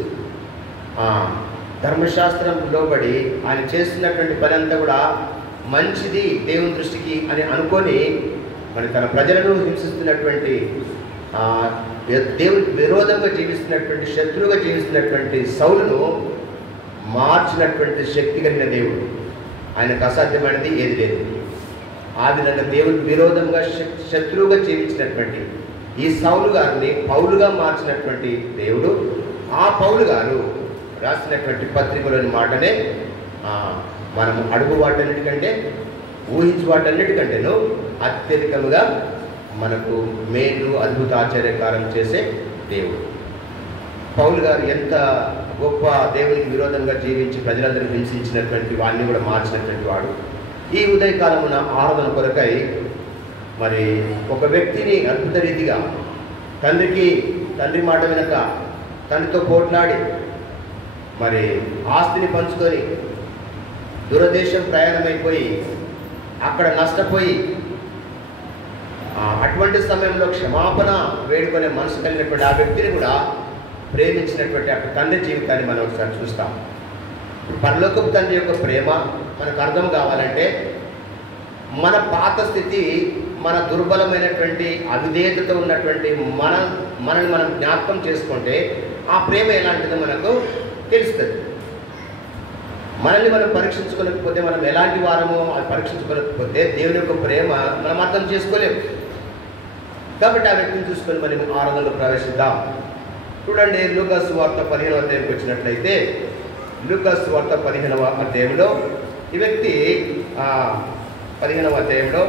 ధర్మశాస్త్రం లోబడి ఆయన చేస్తున్నటువంటి పని అంతా కూడా మంచిది దేవుని దృష్టికి అని అనుకొని మరి తన ప్రజలను హింసిస్తున్నటువంటి దేవునికి విరోధంగా జీవిస్తున్నటువంటి, శత్రువుగా జీవిస్తున్నటువంటి సౌలును మార్చినటువంటి శక్తి కలిగిన దేవుడు. ఆయనకు అసాధ్యమైనది ఏది లేదు. ఆ విధంగా దేవునికి విరోధంగా శత్రువుగా జీవించినటువంటి ఈ సౌలు గారిని పౌలుగా మార్చినటువంటి దేవుడు. ఆ పౌలు గారు రాసినటువంటి పత్రికలోని మాటనే మనము అడుగు వాటన్నిటికంటే, ఊహించు వాటన్నిటికంటేను అత్యధికముగా మనకు మేలు, అద్భుత ఆశ్చర్యకారం చేసే దేవుడు. పౌలు గారు ఎంత గొప్ప దేవునికి విరోధంగా జీవించి ప్రజలందరినీ హింసించినటువంటి వాడిని కూడా మార్చినటువంటి వాడు. ఈ ఉదయకాలమున ఆరాధన కొరకై మరి ఒక వ్యక్తిని అద్భుత రీతిగా తండ్రి మాట వినక తండ్రితో పోట్లాడి మరి ఆస్తిని పంచుకొని దూరదేశం ప్రయాణమైపోయి అక్కడ నష్టపోయి అటువంటి సమయంలో క్షమాపణ వేడుకునే మనసు కలిగినటువంటి ఆ వ్యక్తిని కూడా ప్రేమించినటువంటి అక్కడ తండ్రి జీవితాన్ని మనం ఒకసారి చూస్తాం. పరలోకపు తండ్రి యొక్క ప్రేమ మనకు అర్థం కావాలంటే మన పాత స్థితి, మన దుర్బలమైనటువంటి అవిధేయతతో ఉన్నటువంటి మనల్ని మనం జ్ఞాపకం చేసుకుంటే ఆ ప్రేమ ఎలాంటిదో మనకు తెలుస్తుంది. మనల్ని మనం పరీక్షించుకోలేకపోతే, మనం ఎలాంటి వారమో అది పరీక్షించుకోలేకపోతే దేవుని యొక్క ప్రేమ మనం అర్థం చేసుకోలేము. కాబట్టి ఆ వ్యక్తిని చూసుకొని మనం ఆరాధనలో ప్రవేశిద్దాం. చూడండి, లూకా సువార్త 15వ అధ్యాయంకి వచ్చినట్లయితే, లూకా సువార్త 15వ అధ్యాయంలో ఈ వ్యక్తి 15వ అధ్యాయంలో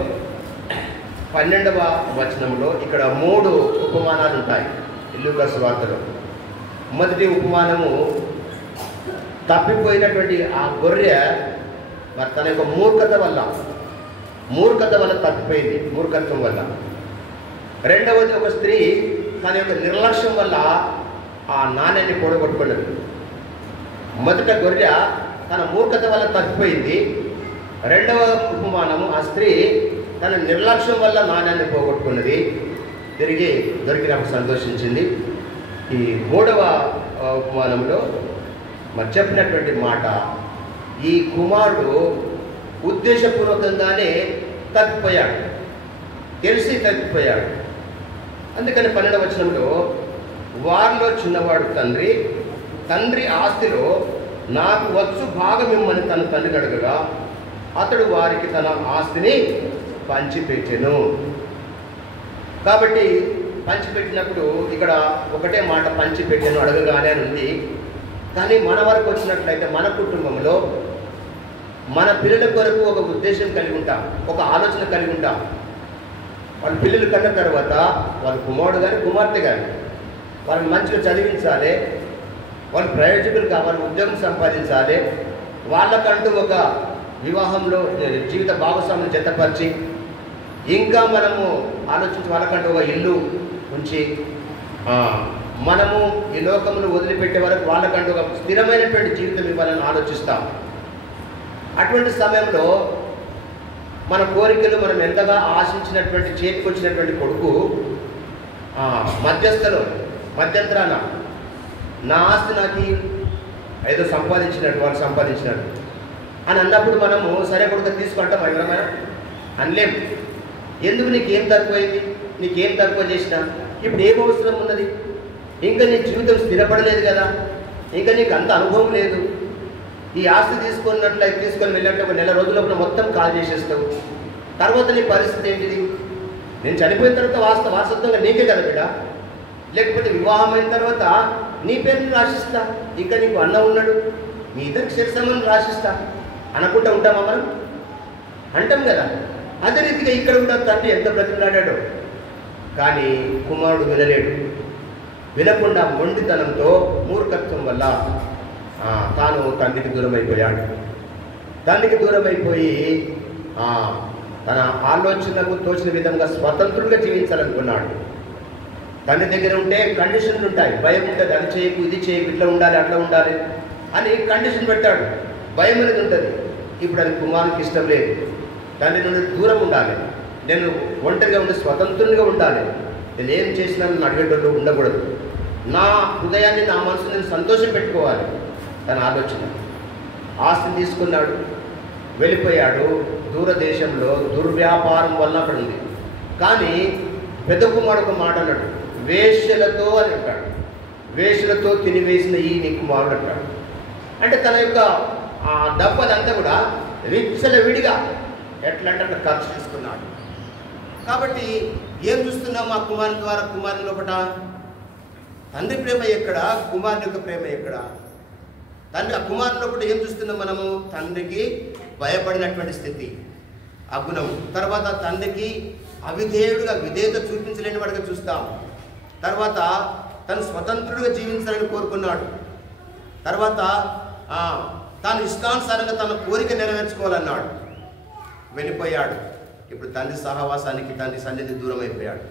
12వ వచనంలో ఇక్కడ 3 ఉపమానాలు ఉంటాయి లూకా సువార్తలో. మొదటి ఉపమానము, తప్పిపోయినటువంటి ఆ గొర్రె మరి తన యొక్క మూర్ఖత వల్ల తప్పిపోయింది, మూర్ఖత్వం వల్ల. రెండవది, ఒక స్త్రీ తన యొక్క నిర్లక్ష్యం వల్ల ఆ నాణ్యాన్ని పోడగొట్టుకున్నది. మొదట గొర్రె తన మూర్ఖత వల్ల తప్పిపోయింది. రెండవ ఉపమానము, ఆ స్త్రీ తన నిర్లక్ష్యం వల్ల నాణ్యాన్ని పోగొట్టుకున్నది, తిరిగి దొరికినప్పుడు సంతోషించింది. ఈ 3వ ఉపమానంలో మరి చెప్పినటువంటి మాట, ఈ కుమారుడు ఉద్దేశపూర్వకంగానే తప్పిపోయాడు, తెలిసి తప్పిపోయాడు. అందుకని 12వ వచనంలో, వారిలో చిన్నవాడు తండ్రి ఆస్తిలో నాకు వచ్చు భాగం ఇమ్మని తన తండ్రిని అడగగా అతడు వారికి తన ఆస్తిని పంచిపెట్టెను. కాబట్టి పంచిపెట్టినప్పుడు ఇక్కడ ఒకటే మాట, పంచిపెట్టెను అడగగానే అని ఉంది. కానీ మన వరకు వచ్చినట్లయితే మన కుటుంబంలో మన పిల్లల కొరకు ఒక ఉద్దేశం కలిగి ఉంటాం, ఒక ఆలోచన కలిగి ఉంటాం. వాళ్ళ పిల్లలు కన్న తర్వాత వాళ్ళ కుమారుడు కానీ కుమార్తె కానీ వాళ్ళని మంచిగా చదివించాలి, వాళ్ళు ప్రయోజకులు కావాలి, ఉద్యోగం సంపాదించాలి, వాళ్ళకంటూ ఒక వివాహంలో జీవిత భాగస్వామిని జతపరిచి ఇంకా మనము ఆలోచించి వాళ్ళకంటూ ఒక ఇల్లు ఉంచి మనము ఈ లోకమును వదిలిపెట్టే వరకు వాళ్ళకంటూ ఒక స్థిరమైనటువంటి జీవితం ఇవ్వాలని ఆలోచిస్తాం. అటువంటి సమయంలో మన కోరికలు మనం ఎంతగా ఆశించినటువంటి చేతికి వచ్చినటువంటి కొడుకు మధ్యంతరాన నా ఆస్తి నాకు ఏదో వాళ్ళు సంపాదించినట్టు అని అన్నప్పుడు మనము సరే కొడుకు తీసుకుంటాం, ఎవరైనా అనలేము. ఎందుకు నీకేం తక్కువైంది, నీకేం తక్కువ చేసినా, ఇప్పుడు ఏం అవసరం ఉన్నది, ఇంకా నీ జీవితం స్థిరపడలేదు కదా, ఇంకా నీకు అంత అనుభవం లేదు, ఈ ఆస్తి తీసుకొని వెళ్ళినట్టు ఒక నెల రోజులప్పుడు మొత్తం కాల్ చేసేస్తావు, తర్వాత నీ పరిస్థితి ఏంటిది? నేను చనిపోయిన తర్వాత వారసత్వంగా నీకే కదా బిడ్డ, లేకపోతే వివాహం అయిన తర్వాత నీ పేరుని రాసిస్తా, ఇంకా నీకు అన్న ఉన్నాడు, మీ ఇద్దరికి శిరసమని రాసిస్తా అనుకుంటా ఉంటామా మనం? అంటాం కదా. అదే రీతిగా ఇక్కడ కూడా తండ్రి ఎంత బ్రతిమలాడాడో, కానీ కుమారుడు వినలేడు. వినకుండా మొండితనంతో, మూర్ఖత్వం వల్ల తాను తండ్రికి దూరం అయిపోయాడు. తండ్రికి దూరం అయిపోయి తన ఆలోచనకు తోచిన విధంగా స్వతంత్రుడిగా జీవించాలనుకున్నాడు. తండ్రి దగ్గర ఉంటే కండిషన్లు ఉంటాయి, భయం ఉంటుంది, అది చేయకు, ఇది చేయకు, ఇట్లా ఉండాలి, అట్లా ఉండాలి అని కండిషన్ పెట్టాడు. భయం అనేది ఉంటుంది. ఇప్పుడు అది కుమారునికి ఇష్టం లేదు. తండ్రి నుండి దూరం ఉండాలి, నేను ఒంటరిగా ఉండి స్వతంత్రునిగా ఉండాలి, నేను ఏం చేసినా నన్ను అడిగేటోళ్ళు ఉండకూడదు, నా హృదయాన్ని, నా మనసుని నేను సంతోషం పెట్టుకోవాలి. తన ఆలోచన. ఆస్తిని తీసుకున్నాడు, వెళ్ళిపోయాడు. దూరదేశంలో దుర్వ్యాపారం వల్ల అక్కడ ఉంది. కానీ పెద్ద కుమారుడు ఒక మాట అన్నాడు, వేశ్యలతో అని అంటాడు. వేశ్యలతో తినివేసిన ఈ నీ కుమారుడు అంటాడు. అంటే తన యొక్క డబ్బులంతా కూడా విడిగా ఎట్లా అంటే అట్లా ఖర్చు చేసుకున్నాడు. కాబట్టి ఏం చూస్తున్నాం ఆ కుమారుని ద్వారా? కుమారుని లోపల తండ్రి ప్రేమ ఎక్కడ, కుమారుని యొక్క ప్రేమ ఎక్కడ? తండ్రి ఆ కుమారుని లోపల ఏం చూస్తున్నాం మనము? తండ్రికి భయపడినటువంటి స్థితి, ఆ గుణం. తర్వాత తండ్రికి అవిధేయుడుగా, విధేయత చూపించలేని వాడిగా చూస్తాం. తర్వాత తను స్వతంత్రుడిగా జీవించాలని కోరుకున్నాడు. తర్వాత తాను ఇష్టానుసారంగా తన కోరిక నెరవేర్చుకోవాలన్నాడు. వెళ్ళిపోయాడు. ఇప్పుడు తండ్రి సహవాసానికి, తండ్రి సన్నిధి దూరం అయిపోయాడు.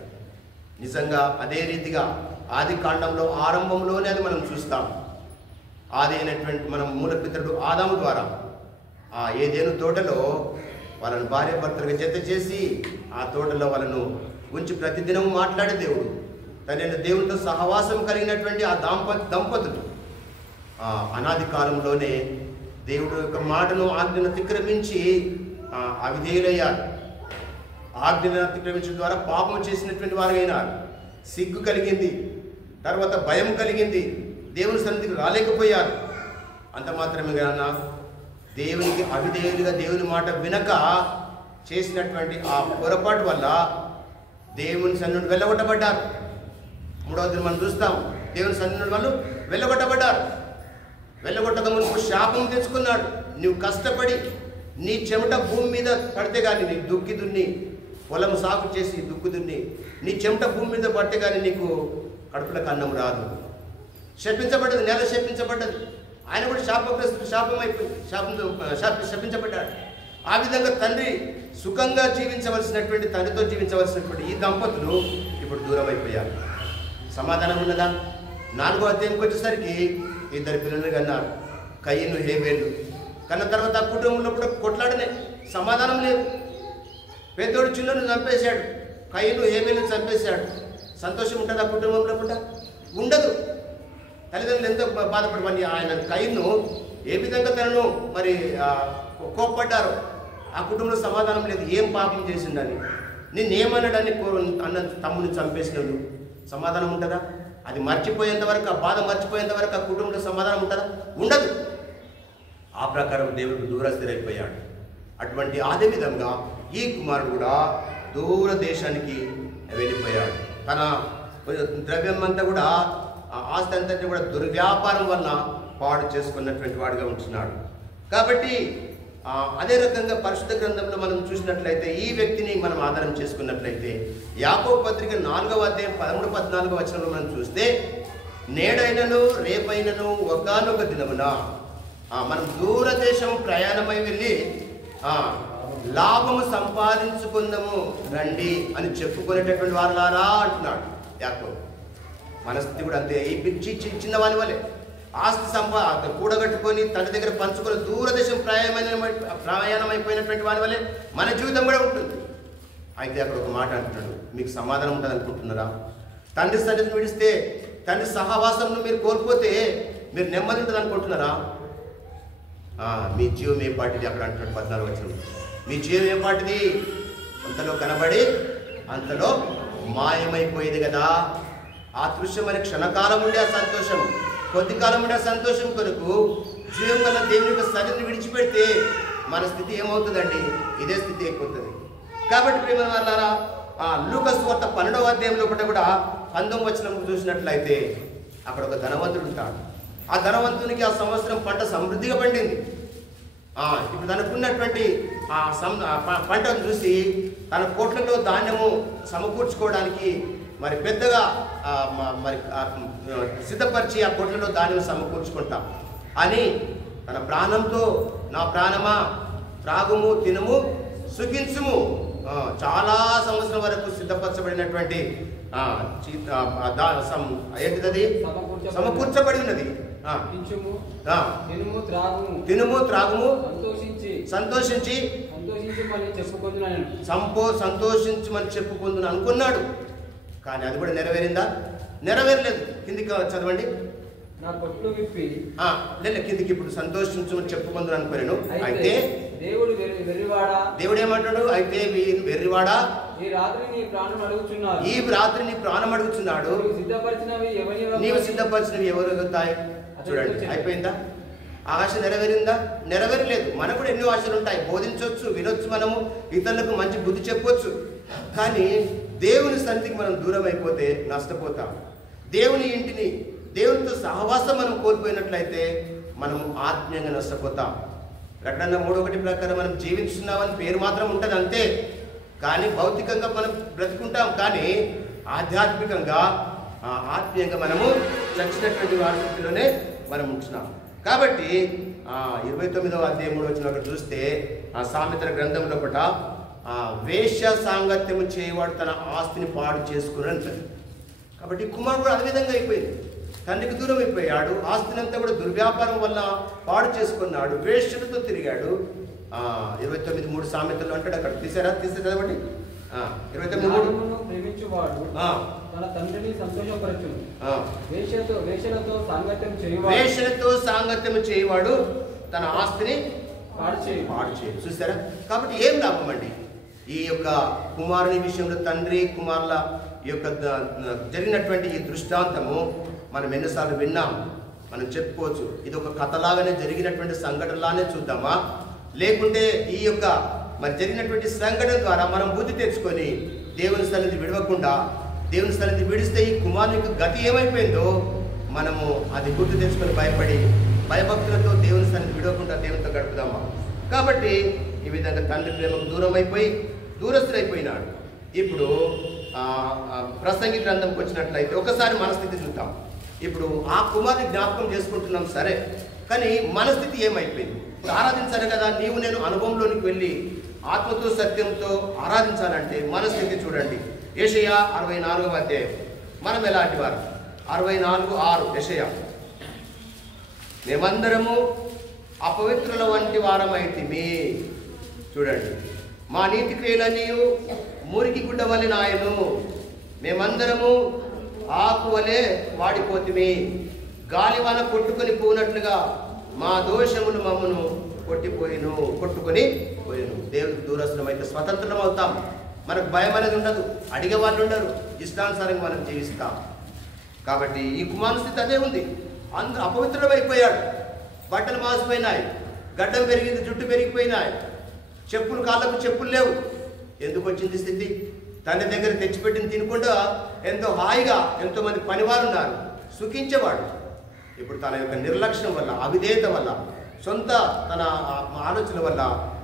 నిజంగా అదే రీతిగా ఆది కాండంలో ఆరంభంలోనే అది మనం చూస్తాం. ఆది అయినటువంటి మనం మూలపితరుడు ఆదాము ద్వారా ఏదేను తోటలో వాళ్ళను భార్య భర్తలుగా జత చేసి ఆ తోటలో వాళ్ళను ఉంచి ప్రతిదినం మాట్లాడే దేవుడు, తనైన దేవునితో సహవాసం కలిగినటువంటి ఆ దంపతులు అనాది కాలంలోనే దేవుడు యొక్క మాటను, ఆజ్ఞను అతిక్రమించి అవిధేయులయ్యారు. ఆజ్ఞను అతిక్రమించడం ద్వారా పాపం చేసినటువంటి వారైనారు. సిగ్గు కలిగింది, తర్వాత భయం కలిగింది, దేవుని సన్నిధికి రాలేకపోయారు. అంత మాత్రమే కాదు, దేవునికి అవిధేయులుగా దేవుని మాట వినక చేసినటువంటి ఆ పొరపాటు వల్ల దేవుని సన్నిధి వెళ్ళగొట్టబడ్డారు. మూడవది మనం చూస్తాం, దేవుని సన్నిధి వాళ్ళు వెళ్ళగొట్టబడ్డారు. వెళ్ళగొట్టక మునుపు శాపం తెచ్చుకున్నాడు. నువ్వు కష్టపడి నీ చెమట భూమి మీద పడితే కానీ, నీ దుక్కి దున్ని, పొలం సాగు చేసి దుక్కు దున్ని నీ చెమట భూమి మీద పడితే కానీ నీకు కడుపులకు అన్నం రాదు. శపించబడ్డది, నేల శపించబడ్డది. ఆయన కూడా శపించబడ్డాడు. ఆ విధంగా తండ్రి సుఖంగా జీవించవలసినటువంటి, తండ్రితో జీవించవలసినటువంటి ఈ దంపతులు ఇప్పుడు దూరం అయిపోయారు. సమాధానం ఉన్నదా? 4వ అధ్యాయంకి వచ్చేసరికి 2 పిల్లలు కన్నారు, కయ్యను, హేబేలు. కన్న తర్వాత ఆ కుటుంబంలో కూడా కొట్లాడనే, సమాధానం లేదు. పెద్దోడు చిన్నను చంపేశాడు, కయ్యను హేబేలు చంపేశాడు. సంతోషం ఉంటుంది ఆ కుటుంబంలో కూడా? ఉండదు. తల్లిదండ్రులు ఎంతో బాధపడి ఆయన కయ్యను ఏ విధంగా తనను మరి కోప్పడ్డారు. ఆ కుటుంబంలో సమాధానం లేదు. ఏం పాపం చేసిండని, నిన్నేమన్నాడని అన్న తమ్ముని చంపేసినాడు. సమాధానం ఉంటుందా? అది మర్చిపోయేంత వరకు, ఆ బాధ మర్చిపోయేంత వరకు ఆ కుటుంబంలో సమాధానం ఉంటుందా? ఉండదు. ఆ ప్రకారం దేవుడికి దూరస్థిరైపోయాడు. అటువంటి అదే విధంగా ఈ కుమారుడు కూడా దూర దేశానికి వెళ్ళిపోయాడు. తన ద్రవ్యం అంతా కూడా, ఆస్తి అంతా కూడా దుర్వ్యాపారం వల్ల పాడు చేసుకున్నటువంటి వాడిగా ఉంటున్నాడు. కాబట్టి అదే రకంగా పరిశుద్ధ గ్రంథంలో మనం చూసినట్లయితే ఈ వ్యక్తిని మనం ఆధారం చేసుకున్నట్లయితే యాకోబు పత్రిక 4వ అధ్యాయం 13-14 వచనంలో మనం చూస్తే, నేడైనను రేపైనను ఒకానొక దినమున మనం దూరదేశం ప్రయాణమై వెళ్ళి లాభము సంపాదించుకుందాము రండి అని చెప్పుకునేటటువంటి వారులారా అంటున్నాడు యాకోబు. మన స్థితి కూడా అంతే. ఈ చిన్నవాని వల్లే ఆస్తి కూడగట్టుకొని తండ్రి దగ్గర పంచుకొని దూరదేశం ప్రయాణమైపోయినటువంటి వాని వల్లే మన జీవితం కూడా ఉంటుంది. అయితే అక్కడ ఒక మాట అంటున్నాడు, మీకు సమాధానం ఉంటుంది అనుకుంటున్నారా? తండ్రి సన్నిధిని విడిస్తే, తండ్రి సహవాసంను మీరు కోల్పోతే మీరు నెమ్మది ఉంటుంది అనుకుంటున్నారా? మీ జీవం ఏ పాటిది? అక్కడ అంటున్నాడు 14వ వచనం, మీ జీవం ఏ పాటిది? అంతలో కనబడి అంతలో మాయమైపోయేది కదా. ఆ దృశ్యం అని క్షణకాలం ఉండే ఆ సంతోషం, కొద్ది కాలం ఉండే ఆ సంతోషం కొరకు జీవం గల దేవుని యొక్క సన్నిధిని విడిచిపెడితే మన స్థితి ఏమవుతుందండి? ఇదే స్థితి అయిపోతుంది. కాబట్టి ప్రేమ వాళ్ళారా, లూకాసు వార్త 12వ అధ్యాయంలో కూడా 19వ వచనం చూసినట్లయితే అక్కడ ఒక ధనవంతుడు ఉంటాడు. ఆ ధనవంతునికి ఆ సంవత్సరం పంట సమృద్ధిగా పండింది. ఇప్పుడు తనకున్నటువంటి పంటను చూసి తన కోట్లలో ధాన్యము సమకూర్చుకోవడానికి మరి పెద్దగా మరి సిద్ధపరిచి ఆ కోట్లలో ధాన్యం సమకూర్చుకుంటాం అని తన ప్రాణంతో, నా ప్రాణమా త్రాగుము తినుము సుఖించుము, చాలా సంవత్సరం వరకు సిద్ధపరచబడినటువంటి ఏంటిది సమకూర్చబడి ఉన్నది. తినుము త్రాగుము సంతోషించి సంతోషించమని చెప్పుకుందును అనుకున్నాడు. కానీ అది కూడా నెరవేరిందా? నెరవేరలేదు. కిందికి చదవండి. కిందికి ఇప్పుడు సంతోషించమని చెప్పుకుందును అనుకున్నాను. అయితే దేవుడు ఏమంటాడు? అయితే వెర్రివాడా, ఈ రాత్రి నీ ప్రాణం అడుగుచున్నాడు, నీవు సిద్ధపరిచినవి ఎవరు అవుతాయి? చూడండి, అయిపోయిందా? ఆశ నెరవేరిందా? నెరవేరలేదు. మనకు కూడా ఎన్నో ఆశలు ఉంటాయి. బోధించవచ్చు, వినొచ్చు, మనము ఇతరులకు మంచి బుద్ధి చెప్పొచ్చు. కానీ దేవుని సన్నిధికి మనం దూరం అయిపోతే నష్టపోతాం. దేవుని ఇంటిని, దేవునితో సహవాసం మనం కోల్పోయినట్లయితే మనం ఆత్మీయంగా నష్టపోతాం. ప్రకటన 3:1 ప్రకారం మనం జీవిస్తున్నామని పేరు మాత్రం ఉంటుంది అంతే. కానీ భౌతికంగా మనం బ్రతుకుంటాం, కానీ ఆధ్యాత్మికంగా ఆత్మీయంగా మనము చచ్చినటువంటి వారిలోనే మనం ఉంటున్నాం. కాబట్టి 29వ అధ్యాయం 3వ వచనం చూస్తే ఆ సామెతల గ్రంథంలో ఒకట వేశ్య సాంగత్యము చేయవాడు తన ఆస్తిని పాడు చేసుకుని అంటారు. కాబట్టి కుమారుడు అదే విధంగా అయిపోయింది. తండ్రికి దూరం అయిపోయాడు. ఆస్తిని అంతా కూడా దుర్వ్యాపారం వల్ల పాడు చేసుకున్నాడు. వేశ్యలతో తిరిగాడు. 29:3 సామెతలు అంటాడు. అక్కడ తీసారా? తీసే చదవండి. 29:3 ప్రేమించువాడు తన తండ్రిని సంతోషపరచును, వేశ్యలతో సాంగత్యం చేయవాడు తన ఆస్తిని పాడు చేయు. చూసారా? కాబట్టి ఏం లాభం అండి ఈ యొక్క కుమారుని విషయంలో? తండ్రి కుమారుల యొక్క జరిగినటువంటి ఈ దృష్టాంతము మనం ఎన్నిసార్లు విన్నాం, మనం చెప్పుకోవచ్చు. ఇది ఒక కథలాగానే జరిగినటువంటి సంఘటనలానే చూద్దామా, లేకుంటే ఈ యొక్క మరి జరిగినటువంటి సంఘటన ద్వారా మనం బుద్ధి తెచ్చుకొని దేవుని సన్నిధి విడవకుండా, దేవుని సన్నిధి విడిస్తే ఈ కుమారునికి గతి ఏమైపోయిందో మనము అది గుర్తు తెచ్చుకొని భయపడి భయభక్తులతో దేవుని సన్నిధి విడవకుండా దేవునితో గడుపుదామా? కాబట్టి ఈ విధంగా తండ్రి ప్రేమకు దూరం అయిపోయి దూరస్తులైపోయినాడు. ఇప్పుడు ప్రసంగి గ్రంథంకి వచ్చినట్లయితే ఒకసారి మన స్థితి చూద్దాం. ఇప్పుడు ఆ కుమారుని జ్ఞాపకం చేసుకుంటున్నాం సరే, కానీ మన స్థితి ఏమైపోయింది? ఆరాధించాలి కదా, నీవు నేను అనుభవంలోనికి వెళ్ళి ఆత్మతో సత్యంతో ఆరాధించాలంటే మన స్థితి చూడండి. యెషయా 64వ అధ్యాయం. మనం ఎలాంటి వారు? 64:6 యెషయా. మేమందరము అపవిత్రుల వంటి వారమైతిమి. చూడండి, మా నీతి క్రియలన్నీ మురికి గుడ్డ వలె నాయను, మేమందరము ఆకు వలె వాడిపోతిమి, గాలివాన కొట్టుకొని పోనట్లుగా మా దోషములు మమ్మను కొట్టుకొని పోయిను. దేవుడికి దూరస్థం అయితే స్వతంత్రం అవుతాం. మనకు భయం అనేది ఉండదు, అడిగే వాళ్ళు ఉండరు, ఇష్టానుసారంగా మనం జీవిస్తాం. కాబట్టి ఈ కుమారుని స్థితి అదే ఉంది. అందరూ అపవిత్రమైపోయాడు. బట్టలు మాసిపోయినాయి, గడ్డం పెరిగింది, జుట్టు పెరిగిపోయినాయి, చెప్పులు కాళ్ళకు చెప్పులు లేవు. ఎందుకు వచ్చింది స్థితి? తండ్రి దగ్గర తెచ్చిపెట్టింది తినకుండా ఎంతో హాయిగా ఎంతోమంది పనివారు ఉన్నారు, సుఖించేవాడు. ఇప్పుడు తన యొక్క నిర్లక్ష్యం వల్ల, అవిధేయత వల్ల, సొంత తన ఆలోచన వల్ల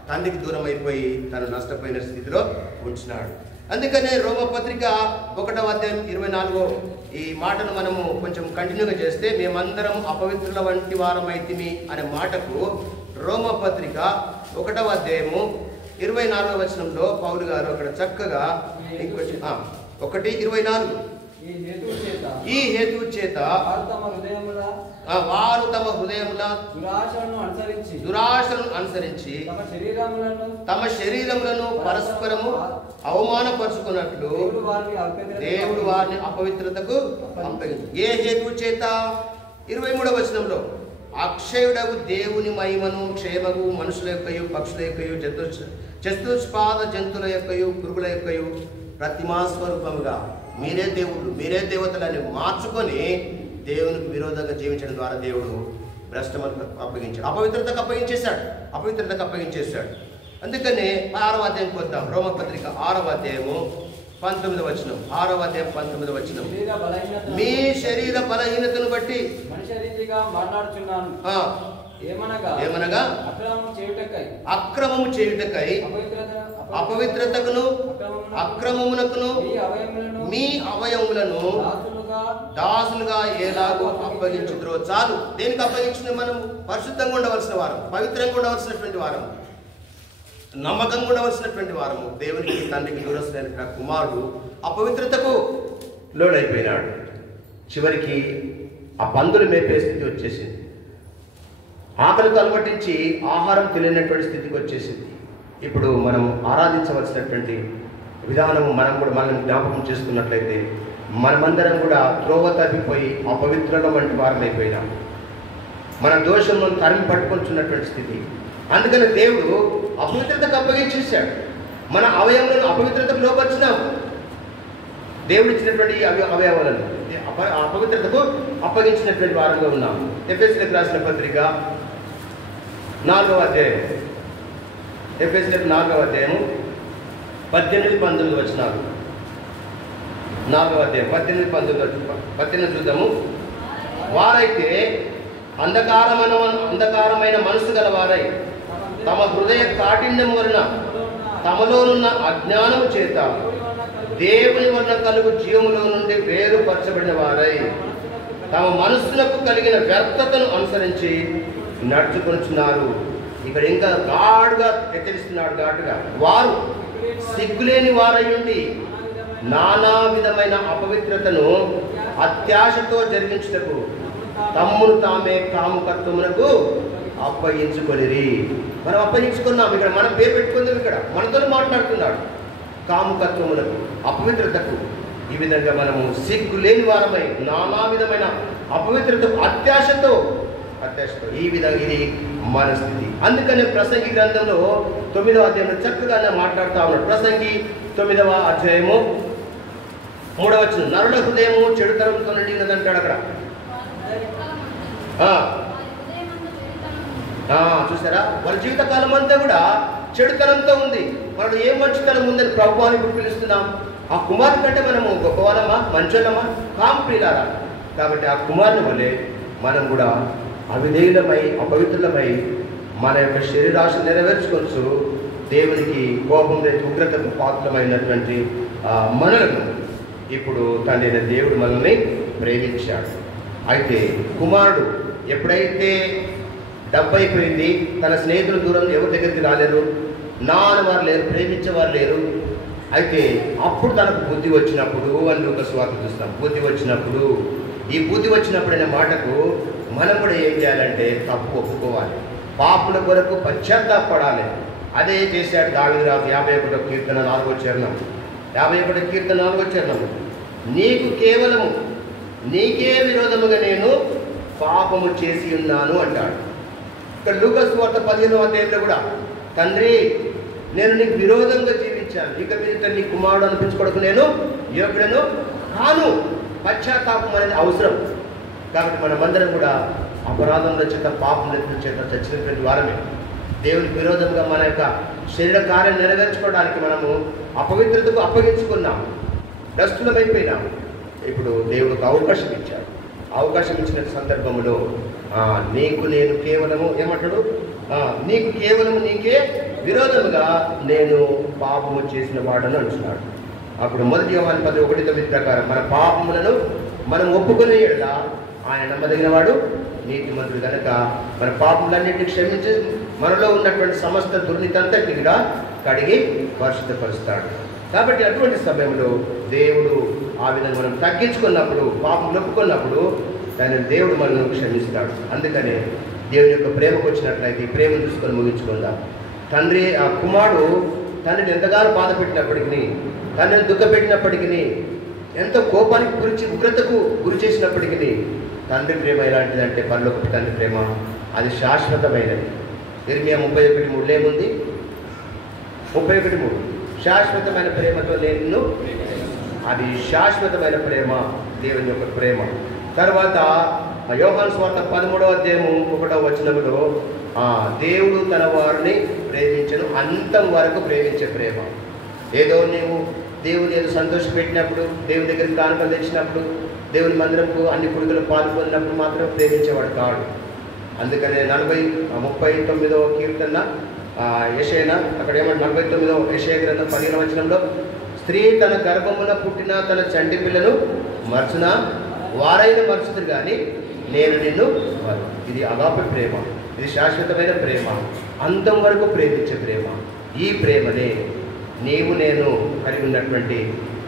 తండ్రికి దూరం అయిపోయి తను నష్టపోయిన స్థితిలో ఉంచినాడు. అందుకనే రోమపత్రిక 1వ అధ్యాయం 24 ఈ మాటను మనము కొంచెం కంటిన్యూగా చేస్తే, మేమందరం అపవిత్రుల వంటి వారమైతిమి అనే మాటకు రోమపత్రిక 1వ అధ్యాయము 24వ వచనంలో పౌలు గారు అక్కడ చక్కగా 1:24 ఈ హేతు చేత వారు తమ హృదయముల దురాశలను అనుసరించి తమ శరీరములను పరస్పరము అవమానపరుచుకున్నట్లు దేవుడు వారిని అపవిత్రతకు పంపగించు. ఏ హేతు చేత? 23వ వచనంలో అక్షయుడగు దేవుని మహిమను క్షేమగు మనుషుల యొక్కయు పక్షుల యొక్కయు చతుష్పాద జంతువుల యొక్కయు పురుగుల యొక్కయు ప్రతిమా స్వరూపముగా మీరే దేవుళ్ళు, మీరే దేవతలని మార్చుకొని దేవునికి విరోధంగా జీవించడం ద్వారా దేవుడు భ్రష్టములకు అప్పగించాడు, అపవిత్రతకు అప్పగించేశాడు. అందుకనే 6వ అధ్యాయంకి వద్దాం. రోమపత్రిక 6వ అధ్యాయము 19వ వచనం. 6వ అధ్యాయం 19వ వచనం. మీ శరీర బలహీనతను బట్టి ఏమనగా అక్రమము చేయుటకై అపవిత్రతకును అక్రమమునకును మీ అవయములను దాసులుగా ఎలాగో అప్పగించుదురో చాలు. దేనికి అప్పగించిన? మనం పరిశుద్ధంగా ఉండవలసిన వారం, పవిత్రంగా ఉండవలసినటువంటి వారం, నమ్మకంగా ఉండవలసినటువంటి వారము. దేవునికి తండ్రికి దూరస్తున్న కుమారుడు అపవిత్రతకు లోడైపోయినాడు. చివరికి ఆ పందులు మేపే స్థితి వచ్చేసింది. ఆకలితో అలమటించి ఆహారం తెలియనటువంటి స్థితికి వచ్చేసింది. ఇప్పుడు మనం ఆరాధించవలసినటువంటి విధానము మనం జ్ఞాపకం చేసుకున్నట్లయితే మనమందరం కూడా త్రోవ తప్పిపోయి అపవిత్రుల వంటి వారమైపోయినాం. మన దోషములను తరిమి పట్టుకొచ్చున్నటువంటి స్థితి. అందుకని దేవుడు అపవిత్రతకు అప్పగించేశాడు. మన అవయవాలను అపవిత్రతకు లోపరిచినాం. దేవుడు ఇచ్చినటువంటి అవయవాలను అపవిత్రతకు అప్పగించినటువంటి వారంలో ఉన్నాం. ఎఫెసీయులకు రాసిన పత్రిక 4వ అధ్యాయం, ఎఫెసీయులకు 4వ అధ్యాయము 18-19 వచనాలు. 4వ అధ్యాయం 18-19 చూద్దాము. వారైతే అంధకారమైన మనసు గల వారై తమ హృదయ కాఠిన్యం వలన తమలోనున్న అజ్ఞానము చేత దేవుని వలన కలుగు జీవములో నుండి వేరుపరచబడిన వారై తమ మనస్సులకు కలిగిన వ్యర్థతను అనుసరించి నడుచుకొనుచున్నారు. ఇక్కడ ఇంకా ఘాటుగా హెచ్చరిస్తున్నాడు. వారు సిగ్గులేని వారయ్యుండి నానా విధమైన అపవిత్రతను అత్యాశతో జరిగించుటకు తమ్మును తామే కాముకత్వమునకు అప్పగించుకొనిరి. మనం అప్పగించుకున్నాం. ఇక్కడ మనం పేరు పెట్టుకుందాం. ఇక్కడ మనతో మాట్లాడుతున్నాడు. కాముకత్వమునకు, అపవిత్రతకు, ఈ విధంగా మనము సిగ్గు లేని వారమై నానా విధమైన అపవిత్రతకు అత్యాశతో ఈ విధంగా ఇది మన స్థితి. అందుకనే ప్రసంగి గ్రంథంలో 9వ అధ్యాయంలో చక్కగా మాట్లాడుతూ ఉన్నాడు. ప్రసంగి 9వ అధ్యాయము 3వ వచనం. నరుల హృదయము చెడుతనంతో నిండినదంటాడు అక్కడ. చూసారా, వాళ్ళ జీవితకాలం అంతా కూడా చెడుతనంతో ఉంది. మనకు ఏ మంచితనం ఉందని ప్రభువాన్ని ఇప్పుడు పిలుస్తున్నాం. ఆ కుమారుని కంటే మనము గొప్పవాళ్ళమా, మంచోళ్ళమా, కాంప్రియులారా? కాబట్టి ఆ కుమారుని వల్లే మనం కూడా అవిధేయులమై అపవిత్రులమై మన యొక్క శరీరాశ నెరవేర్చుకోవచ్చు. దేవునికి కోపం ఉగ్రతకు పాత్రమైనటువంటి మనలను ఇప్పుడు తండ్రి దేవుడు మనల్ని ప్రేమించాడు. అయితే కుమారుడు ఎప్పుడైతే డబ్బు అయిపోయింది, తన స్నేహితుల దూరం ఎవరి దగ్గరికి రాలేరు, నా అనేవారు లేరు, ప్రేమించేవారు లేరు. అయితే అప్పుడు తనకు బుద్ధి వచ్చినప్పుడు అని లూకా సువార్త చూస్తాం. బుద్ధి వచ్చినప్పుడు, ఈ బుద్ధి వచ్చినప్పుడు అనే మాటకు మనం కూడా ఏం చేయాలంటే తప్పు ఒప్పుకోవాలి, పాపుల కొరకు పశ్చాత్తాపడాలి. అదే చేశాడు దావీదు రాజు. 51వ కీర్తన 4వ చరణం. 51వ కీర్తన 4వ చరణం. నీకే విరోధముగా నేను పాపము చేసి ఉన్నాను అంటాడు. ఇక్కడ లూకా సువార్త 15వ అధ్యాయంలో కూడా, తండ్రి నేను నీకు విరోధంగా జీవించాను, ఇక మీద నీ కుమారుడు అనిపించుకోవడానికి నేను యోగ్యుడను కాను. పశ్చాత్తాపం అనేది అవసరం. కాబట్టి మనమందరం కూడా అపరాధముల చేత, పాపముల చేత చచ్చినటువంటి వారమే. దేవునికి విరోధంగా మన యొక్క శరీర కార్యం నెరవేర్చుకోవడానికి మనము అపవిత్రతకు అప్పగించుకున్నాం, భ్రష్టులమైపోయినాం. ఇప్పుడు దేవుడికి అవకాశం ఇచ్చాడు. అవకాశం ఇచ్చిన సందర్భంలో నీకు నేను కేవలము ఏమంటాడు, నీకే విరోధముగా నేను పాపము చేసిన వాడని అంటున్నాడు. అప్పుడు 1 యోహాను 1:9 ప్రకారం మన పాపములను మనం ఒప్పుకునే యెడల ఆయన నమ్మదగిన వాడు, నీతిమంతుడు కనుక మన పాపములన్నింటినీ క్షమించి మనలో ఉన్నటువంటి సమస్త దుర్నీతంతటిని కూడా కడిగి పరిశుద్ధపరుస్తాడు. కాబట్టి అటువంటి సమయంలో దేవుడు ఆ విధంగా మనం తగ్గించుకున్నప్పుడు, పాపం ఒప్పుకున్నప్పుడు దాన్ని దేవుడు మనల్ని క్షమిస్తాడు. అందుకనే దేవుని యొక్క ప్రేమకు వచ్చినట్లయితే ఈ ప్రేమను చూసుకొని ముగించుకుందాం. తండ్రి ఆ కుమారుడు తండ్రిని ఎంతగానో బాధ పెట్టినప్పటికీ, తండ్రిని దుఃఖపెట్టినప్పటికీ, ఎంతో కోపానికి ఉగ్రతకు గురి చేసినప్పటికీ తండ్రి ప్రేమ ఎలాంటిదంటే పరలోకపు తండ్రి ప్రేమ అది శాశ్వతమైనది. ఇర్మియా 31:3 ఏముంది? 31:3 శాశ్వతమైన ప్రేమతో నిన్ను, అది శాశ్వతమైన ప్రేమ, దేవుని యొక్క ప్రేమ. తర్వాత యోహాను సువార్త 13:1 దేవుడు తన వారిని ప్రేమించను, అంతం వరకు ప్రేమించే ప్రేమ. ఏదో నీవు దేవుని ఏదో సంతోషపెట్టినప్పుడు, దేవుని దగ్గరికి కానుకలు తెచ్చినప్పుడు, దేవుని మందిరంకు అన్ని కొడుకులు పాల్గొన్నప్పుడు మాత్రం ప్రేమించేవాడు కాడు. అందుకనే 39వ కీర్తన యెషయా, అక్కడ ఏమంటే 49వ యెషయా గ్రంథం 15వ వచనంలో, స్త్రీ తన గర్భమున పుట్టిన తన చంటి పిల్లను మర్చునా, వారైన మర్చుతురు కానీ నేను నిన్ను. ఇది అగాపే ప్రేమ, ఇది శాశ్వతమైన ప్రేమ, అంతం వరకు ప్రేమించే ప్రేమ. ఈ ప్రేమనే నీవు నేను కలిగి ఉన్నటువంటి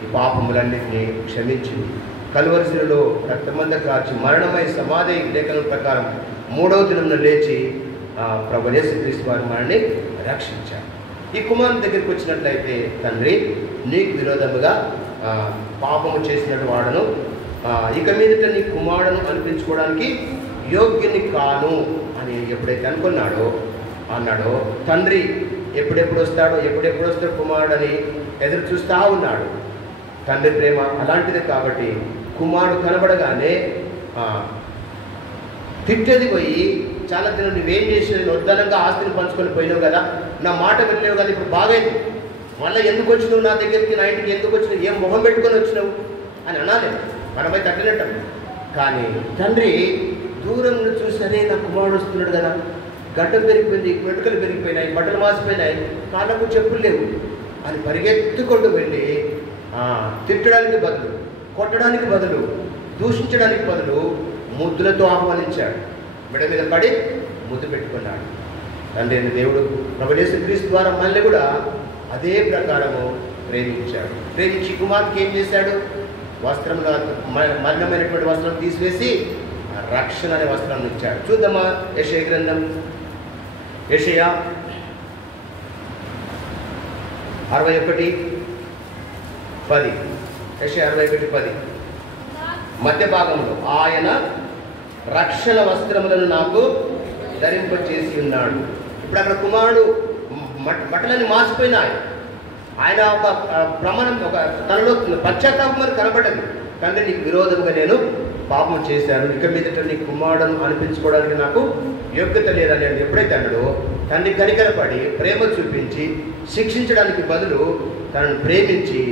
ఈ పాపములన్నింటినీ క్షమించింది. కలువరిశిలలో రక్తమంద కార్చి మరణమై సమాధి లేఖనం ప్రకారం 3వ దినమున లేచి ప్రభు యేసుక్రీస్తు వారు మనల్ని రక్షించారు. ఈ కుమారుని దగ్గరికి వచ్చినట్లయితే, తండ్రి నీకు విరోధముగా పాపము చేసిన వాడను, ఇక మీదట నీ కుమారుడును అనిపించుకోవడానికి యోగ్యుని కాను అని ఎప్పుడైతే అన్నాడో తండ్రి ఎప్పుడెప్పుడు వస్తాడో కుమారుడు అని ఎదురు చూస్తూ ఉన్నాడు. తండ్రి ప్రేమ అలాంటిది. కాబట్టి కుమారుడు కనబడగానే తిట్టేది పోయి, చాలా దినం నువ్వేం చేసినావు, వద్దనంగా ఆస్తిని పంచుకొని పోయినావు కదా, నా మాట వెళ్ళలేవు కదా, ఇప్పుడు బాగైంది, మళ్ళీ ఎందుకు వచ్చినావు నా దగ్గరికి, నా ఇంటికి ఎందుకు వచ్చినావు, ఏం మొహం పెట్టుకొని వచ్చినావు అని అనాలి. మనమై తట్టినట్టు. కానీ తండ్రి దూరం నుండి చూస్తేనే నా కుమారుడు వస్తున్నాడు కదా, గడ్డం పెరిగిపోయింది, వెంట్రుకలు పెరిగిపోయినాయి, బట్టలు మాసిపోయినాయి, కాళ్ళకు చెప్పులు లేవు అని పరిగెత్తుకుంటూ వెళ్ళి తిట్టడానికి బదులు, కొట్టడానికి బదులు, దూషించడానికి బదులు ముద్దులతో ఆహ్వానించాడు. మెడ మీద పడి ముద్దు పెట్టుకున్నాడు. తండ్రి అయిన దేవుడు ప్రభు యేసుక్రీస్తు ద్వారా మళ్ళీ కూడా అదే ప్రకారము ప్రేమించాడు. ప్రేమించి కుమార్కి ఏం చేశాడు? వస్త్రంలో మలినమైనటువంటి వస్త్రం తీసివేసి రక్షణ అనే వస్త్రాన్ని ఇచ్చాడు. చూద్దామా యెషయా గ్రంథం, యెషయా 61:10, యెషయా 61:10 మధ్య భాగంలో, ఆయన రక్షణ వస్త్రములను నాకు ధరింపచేసి ఉన్నాడు. ఇప్పుడు అక్కడ కుమారుడు బట్టలన్నీ మాసిపోయినాయి. ఆయన ఒక ప్రమాణం, ఒక తనలో పశ్చాత్తాపం అని కనబడ్డది. తండ్రి నీకు విరోధంగా నేను పాపం చేశాను, ఇక మీదట నీ కుమారుడును అనిపించుకోవడానికి నాకు యోగ్యత లేదని ఎప్పుడైతే అన్నాడో, తండ్రి కనికరపడి ప్రేమ చూపించి శిక్షించడానికి బదులు తనను ప్రేమించి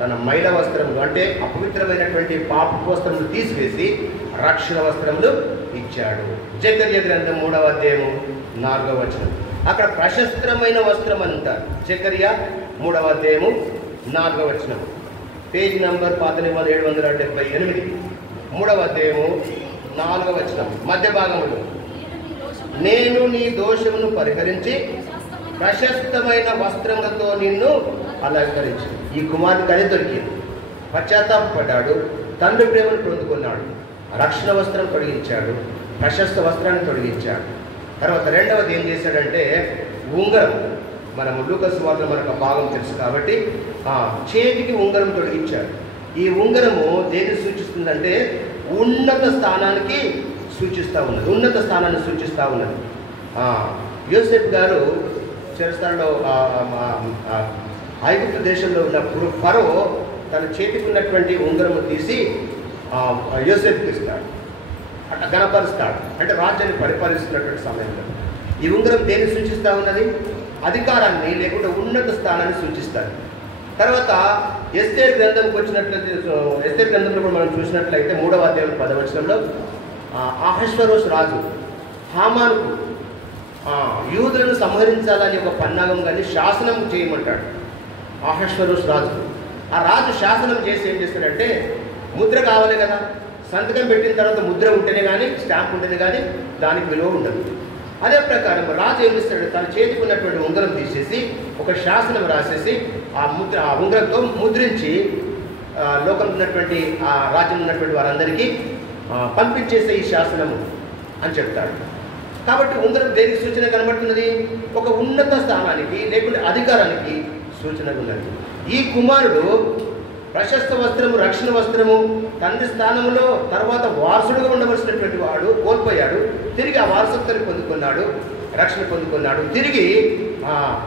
తన మైల వస్త్రములు, అంటే అపవిత్రమైనటువంటి పాప వస్త్రములు తీసివేసి రక్షణ వస్త్రములు ఇచ్చాడు. జకర్యా గ్రంథం 3:4 అక్కడ ప్రశస్త్రమైన వస్త్రం అంటారు. జకర్యా 3:4 పేజ్ నంబర్ పాత నిబంధన 778, 3:4 మధ్య భాగంలో, నేను నీ దోషమును పరిహరించి ప్రశస్తమైన వస్త్రములతో నిన్ను అలంకరించి. ఈ కుమారుడికి అది దొరికింది. పశ్చాత్తాపడ్డాడు, తండ్రి ప్రేమను పొందుకున్నాడు, రక్షణ వస్త్రం తొడిగించాడు, ప్రశస్త వస్త్రాన్ని తొడిగించాడు. తర్వాత రెండవది ఏం చేశాడంటే ఉంగరం. మనం లూకాసు వార్తలో మనకు భాగం తెలుసు కాబట్టి చేతికి ఉంగరం తొడిగించాడు. ఈ ఉంగరము దేన్ని సూచిస్తుందంటే ఉన్నత స్థానానికి సూచిస్తూ ఉన్నది, ఉన్నత స్థానాన్ని సూచిస్తూ ఉన్నది. యోసేపు గారు చెరసాలలో ఐగుప్తు దేశంలో ఉన్నప్పుడు ఫరో తన చేతికి ఉన్నటువంటి ఉంగరము తీసి యోసేపుకి ఇస్తాడు, అట్లా గణపరుస్తాడు. అంటే రాజ్యాన్ని పరిపాలిస్తున్నటువంటి సమయంలో ఈ ఉంగరం దేన్ని సూచిస్తూ ఉన్నది? అధికారాన్ని, లేకుంటే ఉన్నత స్థానాన్ని సూచిస్తారు. తర్వాత ఎస్తేర్ గ్రంథంకి వచ్చినట్లయితే, ఎస్తేర్ గ్రంథంలో కూడా మనం చూసినట్లయితే 3వ అధ్యాయం 10 అహష్వేరోషు రాజు హామానుకు యూదులను సంహరించాలని ఒక పన్నాగం కానీ శాసనం చేయమంటాడు అహష్వేరోషు రాజు. ఆ రాజు శాసనం చేసి ఏం చేస్తాడంటే, ముద్ర కావాలి కదా, సంతకం పెట్టిన తర్వాత ముద్ర ఉంటేనే కానీ, స్టాంప్ ఉంటేనే కానీ దానికి విలువ ఉండదు. అదే ప్రకారం రాజు ఏం చేస్తాడు, తన చేతికి ఉన్నటువంటి ఉంగరం తీసేసి ఒక శాసనం రాసేసి ఆ ఉంగరంతో ముద్రించి లోకంలో ఉన్నటువంటి ఆ రాజ్యంలో ఉన్నటువంటి వారందరికీ పంపించేసే ఈ శాసనము అని చెప్తాడు. కాబట్టి ఉంగరం దేనికి సూచన కనబడుతున్నది? ఒక ఉన్నత స్థానానికి, లేకుంటే అధికారానికి సూచనగా ఉన్నది. ఈ కుమారుడు ప్రశస్త వస్త్రము, రక్షణ వస్త్రము, తండ్రి స్థానంలో తర్వాత వారసుడుగా ఉండవలసినటువంటి వాడు కోల్పోయాడు. తిరిగి ఆ వారసత్వాన్ని పొందుకున్నాడు, రక్షణ పొందుకున్నాడు. తిరిగి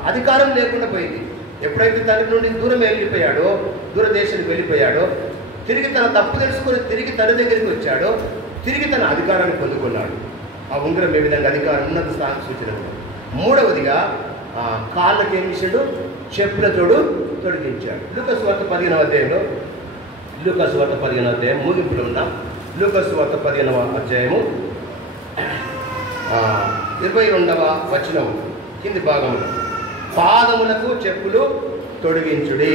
అధికారం లేకుండా పోయింది. ఎప్పుడైతే తండ్రి నుండి దూరం వెళ్ళిపోయాడో, దూరదేశానికి వెళ్ళిపోయాడో, తిరిగి తన తప్పు తెలుసుకొని తిరిగి తండ్రి దగ్గరికి వచ్చాడో, తిరిగి తన అధికారాన్ని పొందుకున్నాడు. ఆ ఉంగరం ఏ విధంగా అధికారం ఉన్నత స్థానం సూచన. మూడవదిగా కాళ్ళకి ఏం చేశాడు? చెప్పుల తొడిగించాడు. లూకాసు వార్త 15వ అధ్యాయంలో, లూకాసు వార్త 15వ అధ్యాయం ముగింపులో ఉన్న లూకాసు వార్త 15వ అధ్యాయము 22వ వచనం కింది భాగంలో, పాదములకు చెప్పులు తొడిగించుడి.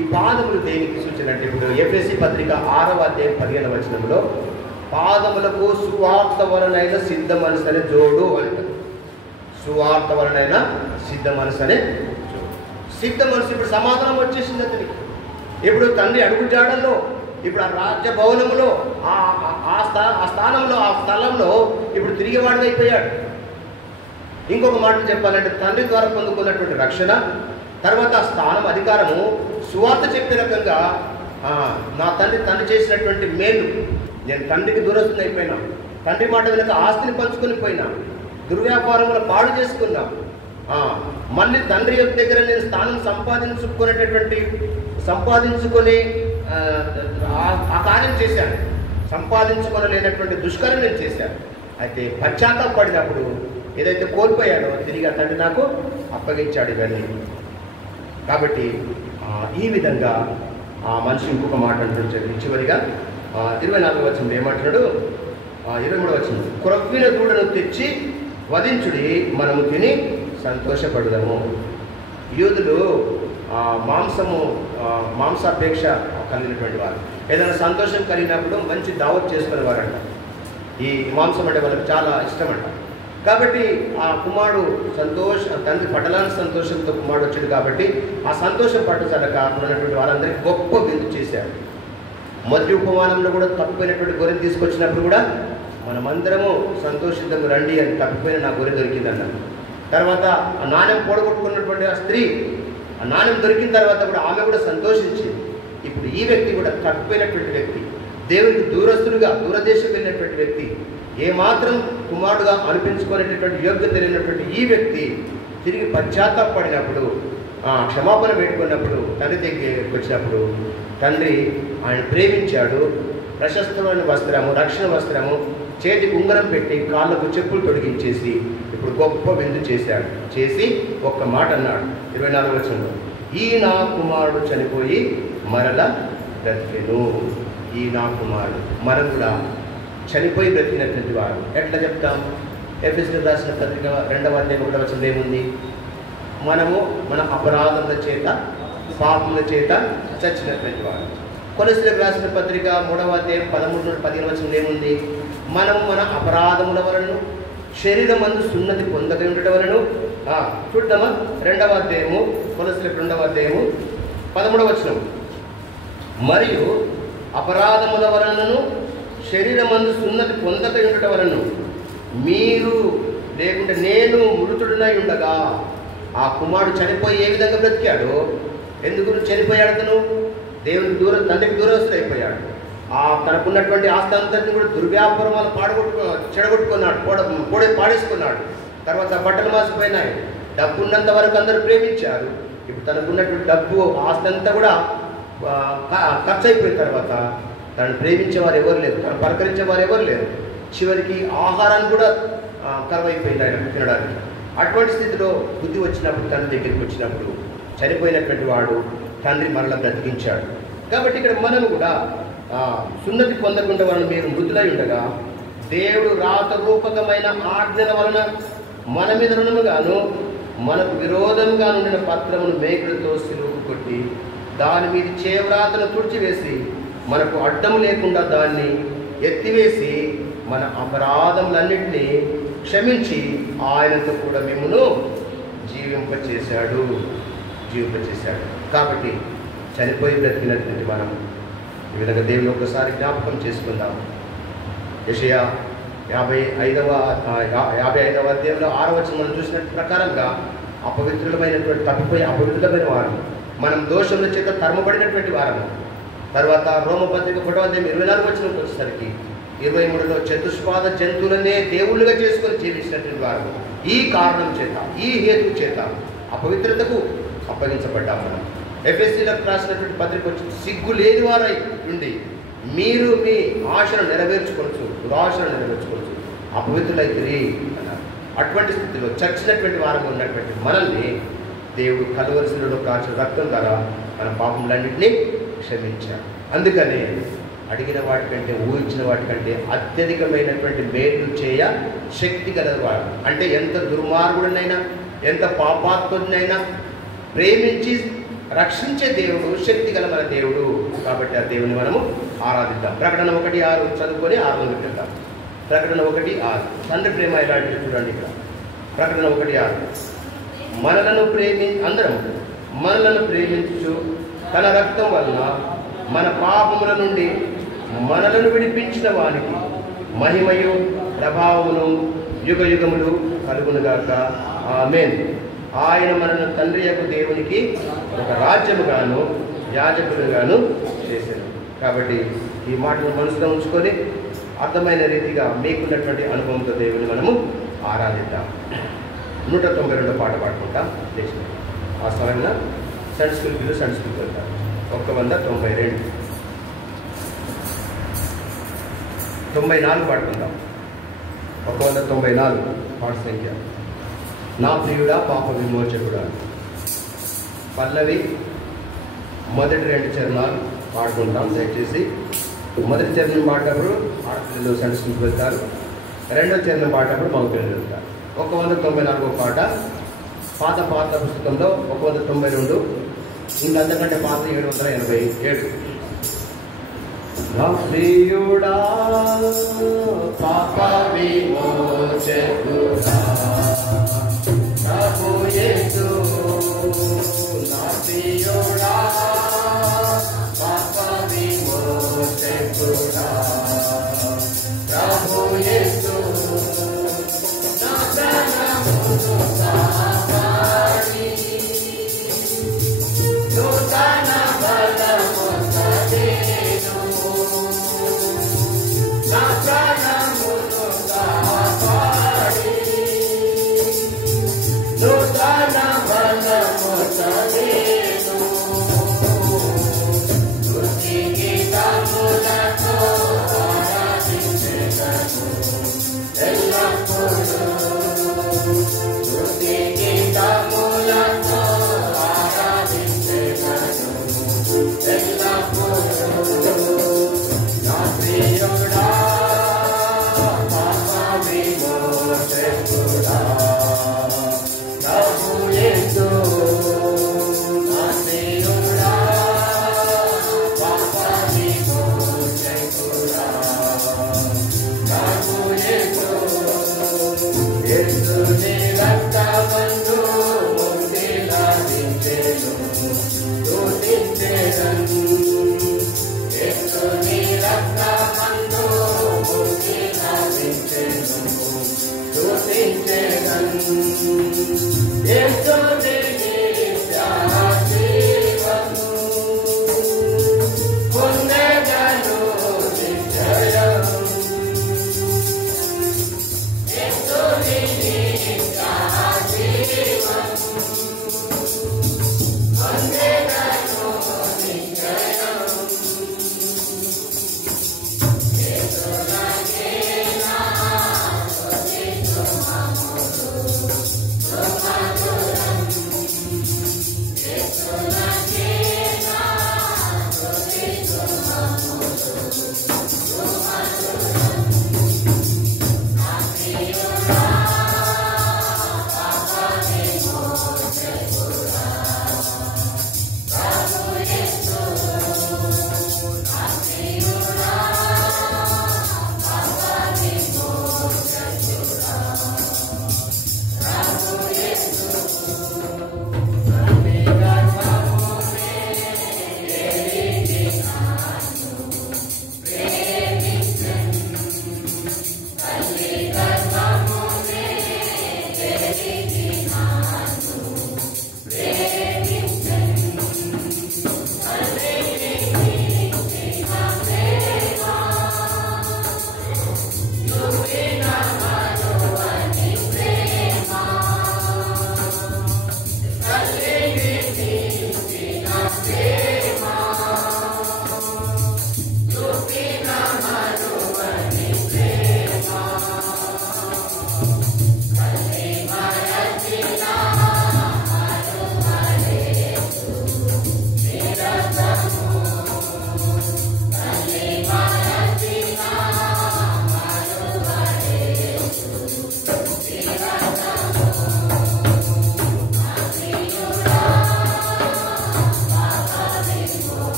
ఈ పాదములు దేనికి సూచన అంటే, ఇప్పుడు ఎఫెసీ పత్రిక 6వ అధ్యాయం 15వ వచనంలో పాదములకు సువార్త వలనైన సిద్ధ మనసనే జోడు అంటారు. సువార్త వలనైన సిద్ధ మనసనే జోడు. సిద్ధ మనసు ఇప్పుడు సమాధానం వచ్చేసింది అతనికి. ఇప్పుడు తండ్రి అడుగు జాడల్లో, ఇప్పుడు ఆ రాజ్య భవనంలో, ఆ స్థలంలో ఇప్పుడు తిరిగి వాడిదైపోయాడు. ఇంకొక మాట చెప్పాలంటే, తండ్రి ద్వారా పొందుకున్నటువంటి రక్షణ, తర్వాత ఆ స్థానం, అధికారము, సువార్త చెప్పే రకంగా నా తండ్రి చేసినటువంటి మేలు, నేను తండ్రికి దూరస్తుని అయిపోయినా, తండ్రి మాట వెనక ఆస్తిని పంచుకొని పోయినా, దుర్వ్యాపారంలో పాడు చేసుకున్నా, మళ్ళీ తండ్రి యొక్క దగ్గర నేను స్థానం సంపాదించుకొని ఆ కార్యం చేశాను. సంపాదించుకోలేనటువంటి దుష్కరం నేను చేశాను. అయితే పశ్చాత్తాపడినప్పుడు ఏదైతే కోల్పోయాడో తిరిగి ఆ తండ్రి నాకు అప్పగించాడు ఇవన్నీ. కాబట్టి ఈ విధంగా ఆ మనిషి ఇంకొక మాట అంటున్నాడు. చివరిగా 24వ వచనం ఏమంటున్నాడు? 23వ వచనం, క్రొవ్విన దూడను తెచ్చి వధించుడి, మనము తిని సంతోషపడదాము. యూదులు మాంసాపేక్ష కలిగినటువంటి వారు. ఏదైనా సంతోషం కలిగినప్పుడు మంచి దావత్ చేసుకునేవారంట. ఈ మాంసం అంటే వాళ్ళకి చాలా ఇష్టమంట. కాబట్టి ఆ కుమారుడు తండ్రి పట్టలాని సంతోషంతో కుమారుడు వచ్చాడు. కాబట్టి ఆ సంతోషం పట్టుదలక ఉన్నటువంటి వాళ్ళందరికీ గొప్ప విందు చేశారు. మొదటి ఉపమానంలో కూడా తప్పిపోయినటువంటి గొర్రెని తీసుకొచ్చినప్పుడు కూడా మనమందరము సంతోషిద్దాము రండి అని, తప్పిపోయిన నా గొర్రె దొరికిందన్నారు. తర్వాత ఆ నాణ్యం పోడగొట్టుకున్నటువంటి ఆ స్త్రీ, ఆ నాణ్యం దొరికిన తర్వాత కూడా ఆమె కూడా సంతోషించింది. ఇప్పుడు ఈ వ్యక్తి కూడా తప్పిపోయినటువంటి వ్యక్తి, దేవునికి దూరదేశం వెళ్ళినటువంటి వ్యక్తి, ఏమాత్రం కుమారుడుగా అనిపించుకునేటటువంటి యోగ్యత లేనటువంటి ఈ వ్యక్తి తిరిగి పశ్చాత్తాపడినప్పుడు, క్షమాపణ పెట్టుకున్నప్పుడు, తండ్రి దగ్గరికి వచ్చినప్పుడు తండ్రి ఆయన ప్రేమించాడు. ప్రశస్తమైన వస్త్రము, రక్షణ వస్త్రము, చేతికి ఉంగరం పెట్టి కాళ్ళకు చెప్పులు తొడిగించేసి ఇప్పుడు గొప్ప విందు చేసి ఒక్క మాట అన్నాడు 24వ వచనంలో, ఈ నా కుమారుడు చనిపోయి మరల బ్రతికెను. ఈ నా కుమారుడు, మనం కూడా చనిపోయి బ్రతికినటువంటి వారు. ఎట్లా చెప్తాం? ఎఫెసీయులకు రాసిన పత్రిక 2వ అధ్యాయం 1వ వచనం ఏముంది? మనము మన అపరాధముల చేత, పాపముల చేత చచ్చినటువంటి వారు. కొలస్సీయులకు రాసిన పత్రిక 3వ అధ్యాయం 13-15 వచనం ఏముంది? మనము మన అపరాధముల వలన శరీరమందు సున్నతి పొందక ఉండటం వలన. చూద్దామా? 2వ అధ్యాయము, కొలస్సీయులకు 2వ అధ్యాయము 13వ వచనం, మరియు అపరాధముల వలనను శరీరమందు సున్నతి పొందక ఉండటం వలన మీరు, లేకుంటే నేను మృతుడినై ఉండగా. ఆ కుమారుడు చనిపోయి ఏ విధంగా బ్రతికాడో, ఎందుకు చనిపోయాడు? అతను దేవునికి తండ్రికి దూరస్తుడైపోయాడు. తనకున్నటువంటి ఆస్తి అంతటిని కూడా దుర్వ్యాపారం వాళ్ళు చెడగొట్టుకున్నాడు, పాడేసుకున్నాడు. తర్వాత బట్టలు మాసిపోయినాయి. డబ్బు ఉన్నంత వరకు అందరూ ప్రేమించారు. ఇప్పుడు తనకున్నటువంటి డబ్బు, ఆస్తి అంతా కూడా ఖర్చు అయిపోయిన తర్వాత తనను ప్రేమించేవారు ఎవరు లేరు, తను పలకరించేవారు ఎవరు లేరు. చివరికి ఆహారాన్ని కూడా కరువైపోయింది ఆయన తినడానికి. అటువంటి స్థితిలో బుద్ధి వచ్చినప్పుడు, తండ్రి దగ్గరికి వచ్చినప్పుడు చనిపోయినటువంటి వాడు తండ్రి మరలా బ్రతికించాడు. కాబట్టి ఇక్కడ మనం కూడా సున్నతి పొందకుండా వలన మీరు మృతులై ఉండగా, దేవుడు రాతరూపకమైన ఆజ్ఞల వలన మన మీద రుణముగాను మనకు విరోధంగా ఉండిన పత్రమును మేకులతో సిలువకు కొట్టి దాని మీద చేవ్రాతను తుడిచివేసి మనకు అడ్డం లేకుండా దాన్ని ఎత్తివేసి మన అపరాధములన్నింటినీ క్షమించి ఆయనతో కూడా మిమ్మును జీవింపచేశాడు. కాబట్టి చనిపోయి బ్రతికినటువంటి మనం ఈ విధంగా దేవుని ఒక్కసారి జ్ఞాపకం చేసుకుందాం. యెషయా 55వ అధ్యాయంలో 6వ వచనం మనం చూసినట్టు ప్రకారంగా అపవిత్రులమైనటువంటి, తప్పిపోయి అపవిత్రులమైన వారు, మనం దోషముల చేత తరమబడినటువంటి వారము. తర్వాత రోమపత్రిక 1వ అధ్యాయం 24వ వచనంకి వచ్చేసరికి 23లో చతుష్పాద జంతువులనే దేవుళ్ళుగా చేసుకొని జీవించినటువంటి వారు. ఈ కారణం చేత, ఈ హేతు చేత అపవిత్రతకు అప్పగించబడ్డాం మనం. ఎఫెసీలకు రాసినటువంటి పత్రిక వచ్చి సిగ్గు లేని వారై ఉండి మీరు మీ ఆశను నెరవేర్చుకోవచ్చు, దురాశను నెరవేర్చుకోవచ్చు, అపవిత్రులైతే అన్నారు. అటువంటి స్థితిలో చచ్చినటువంటి వారంగా ఉన్నటువంటి మనల్ని దేవుడు కలువరి శిలువలో కాచిన రక్తం ద్వారా మన పాపములన్నింటినీ క్షమించారు. అందుకనే అడిగిన వాటికంటే, ఊహించిన వాటికంటే అత్యధికమైనటువంటి మేలు చేయ శక్తి కలవాడు. అంటే ఎంత దుర్మార్గుడినైనా, ఎంత పాపాత్ముడినైనా ప్రేమించి రక్షించే దేవుడు, శక్తి గల మన దేవుడు. కాబట్టి ఆ దేవుని మనము ఆరాధిద్దాం. ప్రకటన 1:6 చదువుకొని 6 వెళ్తాం. ప్రకటన 1:6 తండ్రి ప్రేమ ఇలాంటిది చూడండి. ఇక్కడ ప్రకటన 1:6 మనలను ప్రేమించు తన రక్తం వలన మన పాపముల నుండి మనలను విడిపించిన వానికి మహిమయు ప్రభావమును యుగ యుగములు కలుగునుగాక. ఆమేన్. ఆయన మనను తండ్రి యొక్క దేవునికి ఒక రాజ్యముగాను యాజకులుగాను చేశారు. కాబట్టి ఈ మాటను మనసులో ఉంచుకొని అర్థమైన రీతిగా మీకున్నటువంటి అనుభవంతో దేవుని మనము ఆరాధిద్దాం. 192 పాట పాడుకుంటాం. దేశం ఆ స్థలంగా సండ్ స్కూల్కి వెళ్తాం. 192 94 పాడుకుందాం. 194 పాట సంఖ్య. నా ప్రియుడా పాప విమోచకుడా. పల్లవి మొదటి 2 చరణాలు పాడుకుంటాం. దయచేసి మొదటి చరణం పాడినప్పుడు ఆడపిల్లలు సండ్ స్కూల్కి వెళ్తారు. రెండో చరణం పాడినప్పుడు మగ పిల్లలు వెళ్తారు. 194 పాట పాత పుస్తకంలో 192, ఇంకా అంతకంటే పాత 787. నా ప్రియుడా పాప విమోచకుడా ప్రభు యేసు. నా ప్రియుడా పాప విమోచకుడా ప్రభు యేసు. నా ప్రాణమును కాపాడి నూతన బలము సదేను. నా ప్రాణమును కాపాడి నూతన బలము సదేను.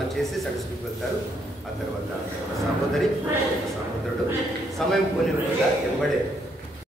ప్రార్థన చేసి సండే స్కూల్కి వెళ్తారు. ఆ తర్వాత సహోదరుడు సమయం కొని ఎంబడే